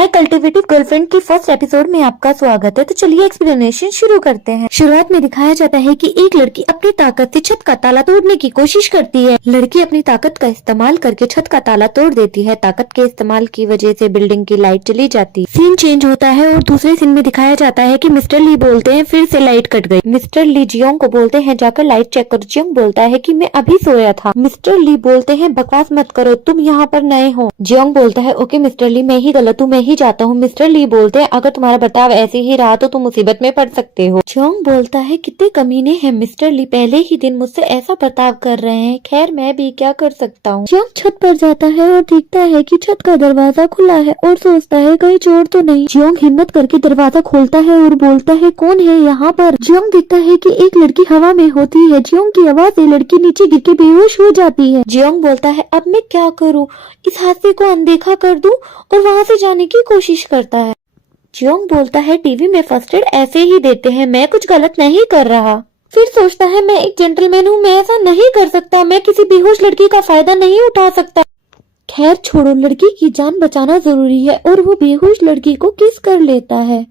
My कल्टिवेटिव girlfriend की first episode में आपका स्वागत है। तो चलिए एक्सप्लेनेशन शुरू करते हैं। शुरुआत में दिखाया जाता है कि एक लड़की अपनी ताकत से छत का ताला तोड़ने की कोशिश करती है। लड़की अपनी ताकत का इस्तेमाल करके छत का ताला तोड़ देती है। ताकत के इस्तेमाल की वजह से बिल्डिंग की लाइट चली जाती। सीन चेंज होता है और दूसरे सीन में दिखाया जाता है कि मिस्टर ली बोलते हैं फिर से लाइट कट गई। मिस्टर ली जियोंग को बोलते हैं जाकर लाइट चेक करो। जियोंग बोलता है कि मैं अभी सोया था। मिस्टर ली बोलते हैं बकवास मत करो, तुम यहाँ पर नए हो। जियोंग बोलता है ओके मिस्टर ली, मैं ही गलत हूँ, मैं ही जाता हूँ। मिस्टर ली बोलते हैं अगर तुम्हारा बर्ताव ऐसे ही रहा तो तुम मुसीबत में पड़ सकते हो। जियोंग बोलता है कितने कमीने हैं मिस्टर ली, पहले ही दिन मुझसे ऐसा बर्ताव कर रहे हैं, खैर मैं भी क्या कर सकता हूँ। जियोंग छत पर जाता है और देखता है कि छत का दरवाजा खुला है और सोचता है कहीं चोर तो नहीं। जियोंग हिम्मत करके दरवाजा खोलता है और बोलता है कौन है यहाँ पर। जियोंग देखता है कि एक लड़की हवा में होती है। जियोंग की आवाज से लड़की नीचे गिर के बेहोश हो जाती है। जियोंग बोलता है अब मैं क्या करूँ, इस हादसे को अनदेखा कर दूं और वहाँ से जाने की कोशिश करता है। जियोंग बोलता है टीवी में फर्स्ट एड ऐसे ही देते हैं, मैं कुछ गलत नहीं कर रहा। फिर सोचता है मैं एक जेंटलमैन हूँ, मैं ऐसा नहीं कर सकता, मैं किसी बेहोश लड़की का फायदा नहीं उठा सकता। खैर छोड़ो, लड़की की जान बचाना जरूरी है और वो बेहोश लड़की को किस कर लेता है।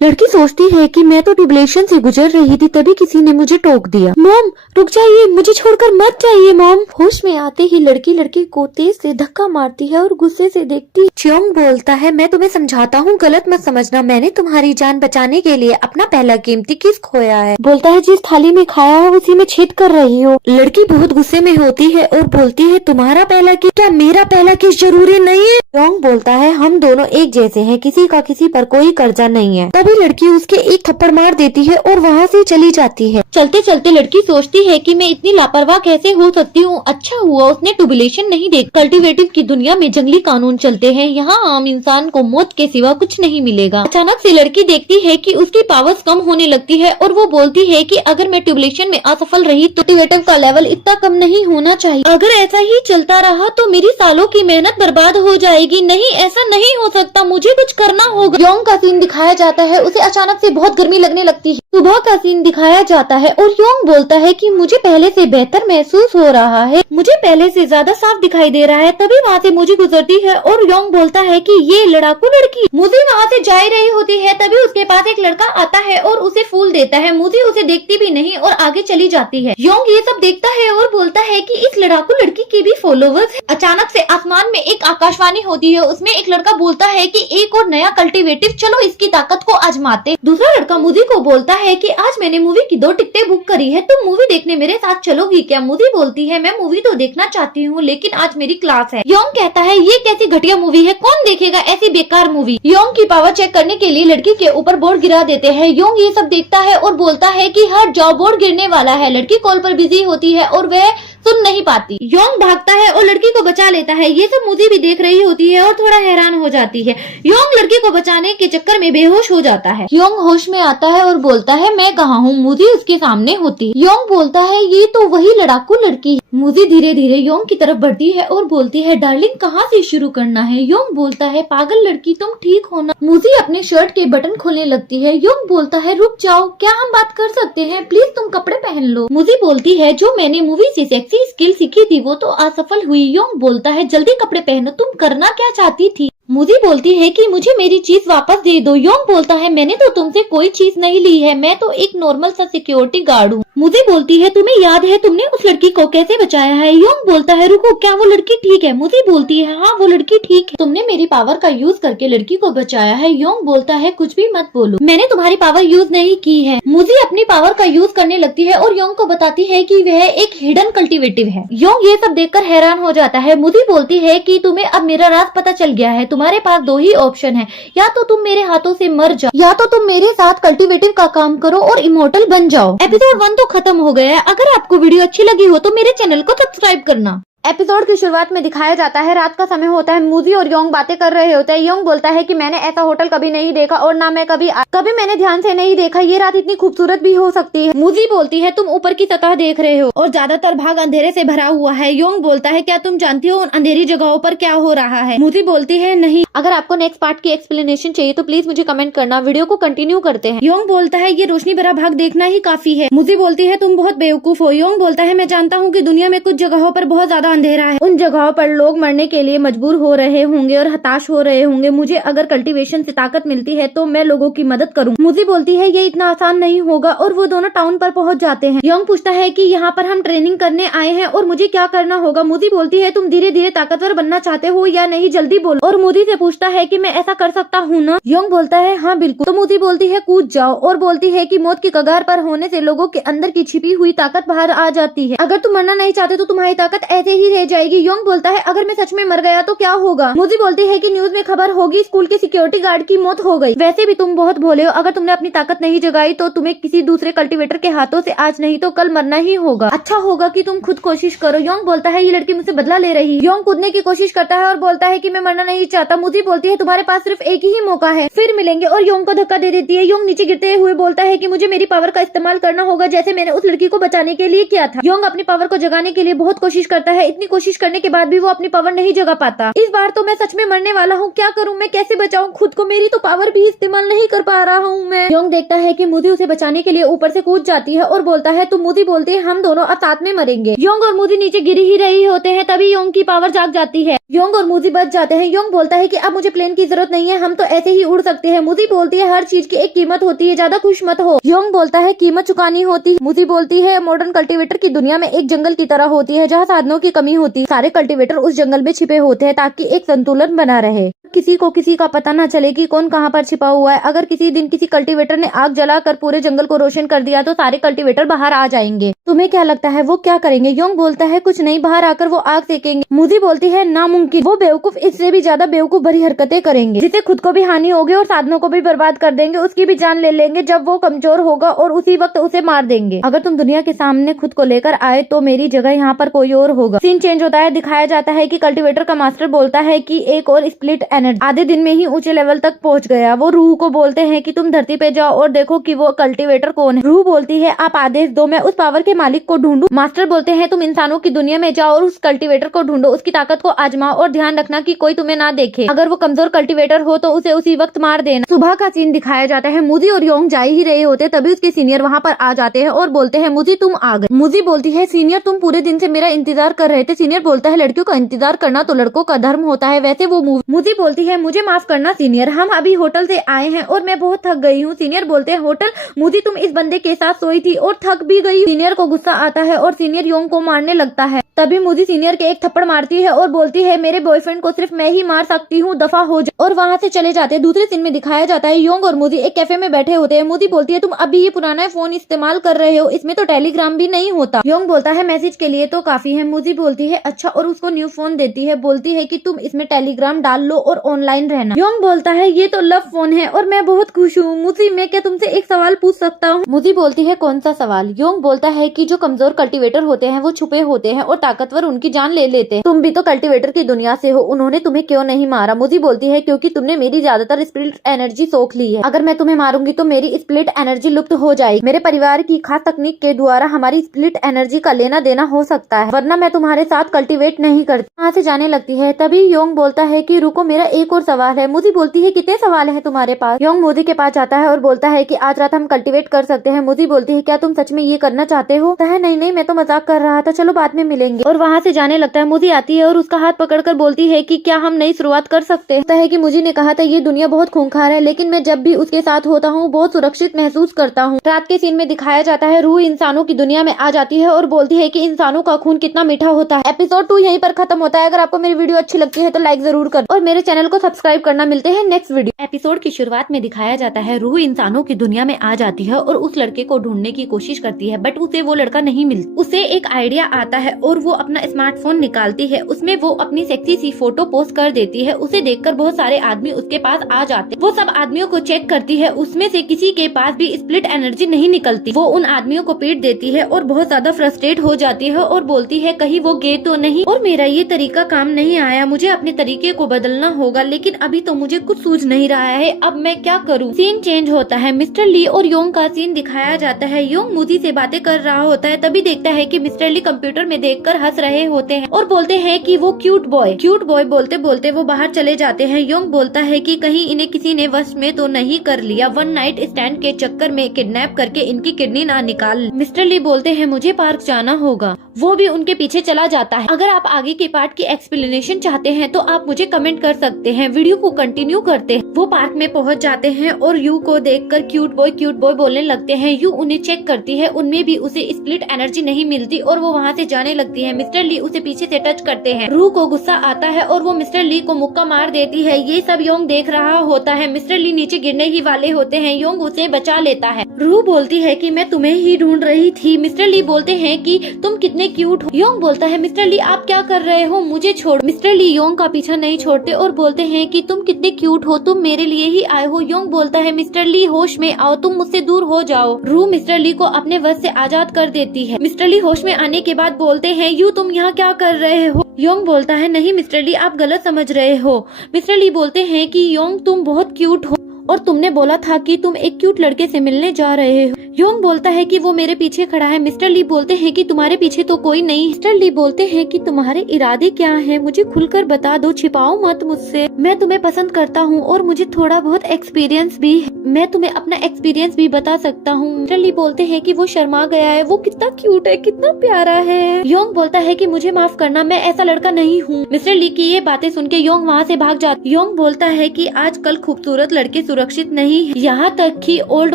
लड़की सोचती है कि मैं तो ट्यूबलेशन से गुजर रही थी तभी किसी ने मुझे टोक दिया। मॉम रुक जाइए, मुझे छोड़कर मत जाइए मॉम। होश में आते ही लड़की को तेज से धक्का मारती है और गुस्से से देखती। जियोंग बोलता है मैं तुम्हें समझाता हूँ, गलत मत समझना, मैंने तुम्हारी जान बचाने के लिए अपना पहला कीमती किस खोया है। बोलता है जिस थाली में खाया हो उसी में छेद कर रही हो। लड़की बहुत गुस्से में होती है और बोलती है तुम्हारा पहला किस, क्या मेरा पहला किस जरूरी नहीं है। जियोंग बोलता है हम दोनों एक जैसे हैं, किसी का किसी पर कोई कर्जा नहीं है। लड़की उसके एक थप्पड़ मार देती है और वहाँ से चली जाती है। चलते चलते लड़की सोचती है कि मैं इतनी लापरवाह कैसे हो सकती हूँ, अच्छा हुआ उसने ट्यूबलेशन नहीं देखा। कल्टिवेटिव की दुनिया में जंगली कानून चलते हैं, यहाँ आम इंसान को मौत के सिवा कुछ नहीं मिलेगा। अचानक से लड़की देखती है कि उसकी पावर्स कम होने लगती है और वो बोलती है कि अगर मैं ट्यूबलेशन में असफल रही तो कल्टिवेटिव का लेवल इतना कम नहीं होना चाहिए, अगर ऐसा ही चलता रहा तो मेरी सालों की मेहनत बर्बाद हो जाएगी। नहीं ऐसा नहीं हो सकता, मुझे कुछ करना होगा। जियोंग का सीन दिखाया जाता है, उसे अचानक से बहुत गर्मी लगने लगती है। सुबह का सीन दिखाया जाता है और जियोंग बोलता है कि मुझे पहले से बेहतर महसूस हो रहा है, मुझे पहले से ज्यादा साफ दिखाई दे रहा है। तभी वहाँ से मुझे गुजरती है और जियोंग बोलता है कि ये लड़ाकू लड़की। मुझे वहाँ से जा रही होती है तभी उसके पास एक लड़का आता है और उसे फूल देता है। मुझे उसे देखती भी नहीं और आगे चली जाती है। जियोंग ये सब देखता है और बोलता है कि इस लड़ाकू लड़की के भी फॉलोवर्स है। अचानक से आसमान में एक आकाशवाणी होती है, उसमें एक लड़का बोलता है कि एक और नया कल्टिवेटिव, चलो इसकी ताकत को आजमाते। दूसरा लड़का मुझे को बोलता है कि आज मैंने मूवी की 2 टिकटें बुक करी है, तुम मूवी देखने मेरे साथ चलोगी क्या। मुझे बोलती है मैं मूवी तो देखना चाहती हूँ लेकिन आज मेरी क्लास है। जियोंग कहता है ये कैसी घटिया मूवी है, कौन देखेगा ऐसी बेकार मूवी। जियोंग की पावर चेक करने के लिए लड़की के ऊपर बोर्ड गिरा देते हैं। जियोंग ये सब देखता है और बोलता है कि हर जॉब बोर्ड गिरने वाला है। लड़की कॉल पर बिजी होती है और वह सुन नहीं पाती। जियोंग भागता है और लड़की को बचा लेता है। ये सब मुझे भी देख रही होती है और थोड़ा हैरान हो जाती है। जियोंग लड़की को बचाने के चक्कर में बेहोश हो जाता है। जियोंग होश में आता है और बोलता है मैं कहाँ हूँ, मुझे उसके सामने होती है। जियोंग बोलता है ये तो वही लड़ाकू लड़की है। मुझे धीरे धीरे जियोंग की तरफ बढ़ती है और बोलती है डार्लिंग कहाँ से शुरू करना है। जियोंग बोलता है पागल लड़की तुम ठीक हो ना। मुझे अपने शर्ट के बटन खोलने लगती है। जियोंग बोलता है रुक जाओ, क्या हम बात कर सकते हैं, प्लीज तुम कपड़े पहन लो। मुझे बोलती है जो मैंने मूवी से सेक्सी स्किल सीखी थी वो तो असफल हुई। जियोंग बोलता है जल्दी कपड़े पहनो, तुम करना क्या चाहती थी। मुझे बोलती है कि मुझे मेरी चीज वापस दे दो। जियोंग बोलता है मैंने तो तुमसे कोई चीज नहीं ली है, मैं तो एक नॉर्मल सा सिक्योरिटी गार्ड हूँ। मुझे बोलती है तुम्हें याद है तुमने उस लड़की को कैसे बचाया है। जियोंग बोलता है रुको, क्या वो लड़की ठीक है। मुझे बोलती है हाँ वो लड़की ठीक है, तुमने मेरी पावर का यूज करके लड़की को बचाया है। जियोंग बोलता है कुछ भी मत बोलो, मैंने तुम्हारी पावर यूज नहीं की है। मुझे अपनी पावर का यूज करने लगती है और जियोंग को बताती है कि वह एक हिडन कल्टिवेटिव है। जियोंग ये सब देखकर हैरान हो जाता है। मुझे बोलती है कि तुम्हें अब मेरा राज पता चल गया है, तुम्हारे पास 2 ही ऑप्शन है, या तो तुम मेरे हाथों से मर जाओ या तो तुम मेरे साथ कल्टिवेटिव का काम करो और इमोर्टल बन जाओ। एपिसोड 1 तो खत्म हो गया है। अगर आपको वीडियो अच्छी लगी हो तो मेरे चैनल को सब्सक्राइब करना। एपिसोड की शुरुआत में दिखाया जाता है रात का समय होता है। मुजी और जियोंग बातें कर रहे होते हैं। जियोंग बोलता है कि मैंने ऐसा होटल कभी नहीं देखा और ना मैं कभी कभी मैंने ध्यान से नहीं देखा, ये रात इतनी खूबसूरत भी हो सकती है। मुजी बोलती है तुम ऊपर की सतह देख रहे हो और ज्यादातर भाग अंधेरे से भरा हुआ है। योंग बोलता है क्या तुम जानती हो उन अंधेरी जगहों पर क्या हो रहा है? मुजी बोलती है नहीं। अगर आपको नेक्स्ट पार्ट की एक्सप्लेनेशन चाहिए तो प्लीज मुझे कमेंट करना, वीडियो को कंटिन्यू करते हैं। योंग बोलता है ये रोशनी भरा भाग देखना ही काफी है। मुजी बोलती है तुम बहुत बेवकूफ हो। योंग बोलता है मैं जानता हूँ कि दुनिया में कुछ जगहों पर बहुत ज्यादा अंधेरा है, उन जगहों पर लोग मरने के लिए मजबूर हो रहे होंगे और हताश हो रहे होंगे। मुझे अगर कल्टीवेशन से ताकत मिलती है तो मैं लोगों की मदद करूँ। मुजी बोलती है ये इतना आसान नहीं होगा और वो दोनों टाउन पर पहुँच जाते हैं। योंग पूछता है कि यहाँ पर हम ट्रेनिंग करने आए हैं और मुझे क्या करना होगा? मुजी बोलती है तुम धीरे धीरे ताकतवर बनना चाहते हो या नहीं, जल्दी बोलो। और मुजी से पूछता है कि मैं ऐसा कर सकता हूँ ना? योंग बोलता है हाँ बिल्कुल। तो मुजी बोलती है कूद जाओ और बोलती है कि मौत की कगार पर होने से लोगों के अंदर की छिपी हुई ताकत बाहर आ जाती है। अगर तुम मरना नहीं चाहते तो तुम्हारी ताकत ऐसे ही रह जाएगी। योंग बोलता है अगर मैं सच में मर गया तो क्या होगा? मुजी बोलती है कि न्यूज में खबर होगी स्कूल के सिक्योरिटी गार्ड की मौत हो गई। वैसे भी तुम बहुत भोले हो, अगर तुमने अपनी ताकत नहीं जगाई तो तुम्हें किसी दूसरे कल्टीवेटर के हाथों से आज नहीं तो कल मरना ही होगा। अच्छा होगा कि तुम खुद कोशिश करो। योंग बोलता है ये लड़की मुझसे बदला ले रही है। योंग कूदने की कोशिश करता है और बोलता है कि मैं मरना नहीं चाहता। मुजी बोलती है तुम्हारे पास सिर्फ एक ही मौका है, फिर मिलेंगे, और योंग को धक्का दे देती है। योंग नीचे गिरते हुए बोलता है कि मुझे मेरी पावर का इस्तेमाल करना होगा जैसे मैंने उस लड़की को बचाने के लिए किया था। योंग अपनी पावर को जगाने के लिए बहुत कोशिश करता है, इतनी कोशिश करने के बाद भी वो अपनी पावर नहीं जगा पाता। इस बार तो मैं सच में मरने वाला हूँ, क्या करूँ मैं, कैसे बचाऊँ खुद को, मेरी तो पावर भी इस्तेमाल नहीं कर पा रहा हूँ मैं। योंग देखता है कि मुजी उसे बचाने के लिए ऊपर से कूद जाती है और बोलता है तुम। मुजी बोलती है हम दोनों अब साथ में मरेंगे। योंग और मुजी नीचे गिर ही रही होते हैं, तभी योंग की पावर जाग जाती है। योंग और मुजी बच जाते हैं। योंग बोलता है कि अब मुझे प्लेन की जरूरत नहीं है, हम तो ऐसे ही उड़ सकते हैं। मुजी बोलती है हर चीज की एक कीमत होती है, ज्यादा खुश मत हो। योंग बोलता है कीमत चुकानी होती है। मुजी बोलती है मॉडर्न कल्टीवेटर की दुनिया में एक जंगल की तरह होती है जहाँ साधनों की कमी होती है। सारे कल्टीवेटर उस जंगल में छिपे होते हैं ताकि एक संतुलन बना रहे, किसी को किसी का पता न चले कि कौन कहाँ पर छिपा हुआ है। अगर किसी दिन किसी कल्टीवेटर ने आग जलाकर पूरे जंगल को रोशन कर दिया तो सारे कल्टीवेटर बाहर आ जाएंगे। तुम्हें क्या लगता है वो क्या करेंगे? योंग बोलता है कुछ नहीं, बाहर आकर वो आग सेकेंगे। मुजी बोलती है नामुमकिन, वो बेवकूफ इससे भी ज्यादा बेवकूफ भरी हरकतें करेंगे जिससे खुद को भी हानि होगी और साधनों को भी बर्बाद कर देंगे, उसकी भी जान ले लेंगे जब वो कमजोर होगा और उसी वक्त उसे मार देंगे। अगर तुम दुनिया के सामने खुद को लेकर आए तो मेरी जगह यहाँ पर कोई और होगा। सीन चेंज होता है, दिखाया जाता है कि कल्टीवेटर का मास्टर बोलता है कि एक और स्प्लिट एनर्जी आधे दिन में ही ऊंचे लेवल तक पहुंच गया। वो रूह को बोलते हैं कि तुम धरती पे जाओ और देखो कि वो कल्टीवेटर कौन है। रूह बोलती है आप आदेश दो, मैं उस पावर के मालिक को ढूंढूं। मास्टर बोलते हैं तुम इंसानों की दुनिया में जाओ और उस कल्टीवेटर को ढूंढो, उसकी ताकत को आजमाओ और ध्यान रखना कि कोई तुम्हें ना देखे। अगर वो कमजोर कल्टीवेटर हो तो उसे उसी वक्त मार देना। सुबह का सीन दिखाया जाता है। मुजी और योंग जा ही रहे होते तभी उसके सीनियर वहाँ पर आ जाते हैं और बोलते हैं मुजी तुम आ गए। मुजी बोलती है सीनियर तुम पूरे दिन से मेरा इंतजार कर रहे थे। सीनियर बोलता है लड़कियों का इंतजार करना तो लड़कों का धर्म होता है, वैसे वो मुजी बोलती है मुझे माफ करना सीनियर, हम अभी होटल से आए हैं और मैं बहुत थक गई हूँ। सीनियर बोलते हैं होटल? मुजी तुम इस बंदे के साथ सोई थी और थक भी गई। सीनियर को गुस्सा आता है और सीनियर योंग को मारने लगता है। तभी मुजी सीनियर के एक थप्पड़ मारती है और बोलती है मेरे बॉयफ्रेंड को सिर्फ मैं ही मार सकती हूँ, दफा हो जा, और वहाँ से चले जाते हैं। दूसरे सीन में दिखाया जाता है योंग और मुजी एक कैफे में बैठे होते हैं। मुजी बोलती है तुम अभी ये पुराना फोन इस्तेमाल कर रहे हो, इसमें तो टेलीग्राम भी नहीं होता। योंग बोलता है मैसेज के लिए तो काफी है। मुजी बोलती है अच्छा, और उसको न्यू फोन देती है, बोलती है कि तुम इसमें टेलीग्राम डाल लो और ऑनलाइन रहना। योंग बोलता है ये तो लव फोन है और मैं बहुत खुश हूँ। मुजी मैं क्या तुमसे एक सवाल पूछ सकता हूँ? मुजी बोलती है कौन सा सवाल? योंग बोलता है कि जो कमजोर कल्टीवेटर होते हैं वो छुपे होते हैं और ताकतवर उनकी जान ले लेते हैं। तुम भी तो कल्टीवेटर की दुनिया से हो, उन्होंने तुम्हें क्यों नहीं मारा? मुजी बोलती है क्योंकि तुमने मेरी ज्यादातर स्प्लिट एनर्जी सोख ली है। अगर मैं तुम्हें मारूंगी तो मेरी स्प्लिट एनर्जी लुप्त हो जाएगी। मेरे परिवार की खास तकनीक के द्वारा हमारी स्प्लिट एनर्जी का लेना देना हो सकता है, वरना मैं तुम्हारे साथ कल्टीवेट नहीं करती। यहाँ से जाने लगती है। तभी योंग बोलता है कि रुको मेरा एक और सवाल है। मुजी बोलती है कितने सवाल है तुम्हारे पास? योंग मुजी के पास जाता है और बोलता है कि आज रात हम कल्टीवेट कर सकते हैं। मुजी बोलती है क्या तुम सच में ये करना चाहते हो? नहीं नहीं मैं तो मजाक कर रहा था, चलो बाद में मिलेंगे, और वहाँ से जाने लगता है। मुजी आती है और उसका हाथ पकड़कर बोलती है कि क्या हम नई शुरुआत कर सकते हैं? है कि मुजी ने कहा था ये दुनिया बहुत खूंखार है, लेकिन मैं जब भी उसके साथ होता हूँ बहुत सुरक्षित महसूस करता हूँ। रात के सीन में दिखाया जाता है रूह इंसानों की दुनिया में आ जाती है और बोलती है कि इंसानों का खून कितना मीठा होता है। एपिसोड 2 यहीं पर खत्म होता है। अगर आपको मेरी वीडियो अच्छी लगती है तो लाइक जरूर कर और मेरे चैनल को सब्सक्राइब करना। मिलते हैं नेक्स्ट वीडियो। एपिसोड की शुरुआत में दिखाया जाता है रूह इंसानों की दुनिया में आ जाती है और उस लड़के को ढूंढने की कोशिश करती है, बट उसे वो लड़का नहीं मिलता। उसे एक आइडिया आता है और वो अपना स्मार्टफोन निकालती है, उसमें वो अपनी सेक्सी सी फोटो पोस्ट कर देती है। उसे देखकर बहुत सारे आदमी उसके पास आ जाते हैं। वो सब आदमियों को चेक करती है, उसमें से किसी के पास भी स्प्लिट एनर्जी नहीं निकलती। वो उन आदमियों को पीट देती है और बहुत ज्यादा फ्रस्ट्रेट हो जाती है और बोलती है कहीं वो गे तो नहीं और मेरा ये तरीका काम नहीं आया, मुझे अपने तरीके को बदलना होगा। होगा, लेकिन अभी तो मुझे कुछ सूझ नहीं रहा है, अब मैं क्या करूँ। सीन चेंज होता है, मिस्टर ली और योंग का सीन दिखाया जाता है। योंग मूजी से बातें कर रहा होता है, तभी देखता है कि मिस्टर ली कंप्यूटर में देखकर हंस रहे होते हैं और बोलते हैं कि वो क्यूट बॉय बोलते बोलते वो बाहर चले जाते हैं। योंग बोलता है कि कहीं इन्हें किसी ने वश में तो नहीं कर लिया, वन नाइट स्टैंड के चक्कर में किडनैप करके इनकी किडनी ना निकाल। मिस्टर ली बोलते हैं मुझे पार्क जाना होगा, वो भी उनके पीछे चला जाता है। अगर आप आगे के पार्ट की एक्सप्लेनेशन चाहते हैं तो आप मुझे कमेंट कर सकते हैं। वीडियो को कंटिन्यू करते हैं। वो पार्क में पहुंच जाते हैं और यू को देखकर क्यूट बॉय बोलने लगते हैं। यू उन्हें चेक करती है, उनमें भी उसे स्प्लिट एनर्जी नहीं मिलती और वो वहाँ से जाने लगती है। मिस्टर ली उसे पीछे से टच करते हैं। रू को गुस्सा आता है और वो मिस्टर ली को मुक्का मार देती है। ये सब योंग देख रहा होता है। मिस्टर ली नीचे गिरने ही वाले होते हैं। योंग उसे बचा लेता है। रू बोलती है कि मैं तुम्हें ही ढूंढ रही थी। मिस्टर ली बोलते हैं कि तुम कितने क्यूट हो। योंग बोलता है मिस्टर ली आप क्या कर रहे हो, मुझे छोड़। मिस्टर ली योंग का पीछा नहीं छोड़ते और बोलते हैं कि तुम कितने क्यूट हो, तुम मेरे लिए ही आए हो। योंग बोलता है मिस्टर ली होश में आओ, तुम मुझसे दूर हो जाओ। रू मिस्टर ली को अपने वश से आजाद कर देती है। मिस्टर ली होश में आने के बाद बोलते हैं यू तुम यहाँ क्या कर रहे हो। योंग बोलता है नहीं मिस्टर ली आप गलत समझ रहे हो। मिस्टर ली बोलते हैं कि योंग तुम बहुत क्यूट हो और तुमने बोला था कि तुम एक क्यूट लड़के से मिलने जा रहे हो। योंग बोलता है कि वो मेरे पीछे खड़ा है। मिस्टर ली बोलते हैं कि तुम्हारे पीछे तो कोई नहीं। मिस्टर ली बोलते हैं कि तुम्हारे इरादे क्या हैं, मुझे खुलकर बता दो, छिपाओ मत मुझसे। मैं तुम्हें पसंद करता हूँ और मुझे थोड़ा बहुत एक्सपीरियंस भी है, मैं तुम्हें अपना एक्सपीरियंस भी बता सकता हूँ। मिस्टर ली बोलते हैं कि वो शर्मा गया है, वो कितना क्यूट है, कितना प्यारा है। योंग बोलता है कि मुझे माफ करना, मैं ऐसा लड़का नहीं हूँ। मिस्टर ली की ये बातें सुन के योंग वहाँ से भाग जाता है। योंग बोलता है कि आजकल खूबसूरत लड़के सुरक्षित नहीं है, यहाँ तक कि ओल्ड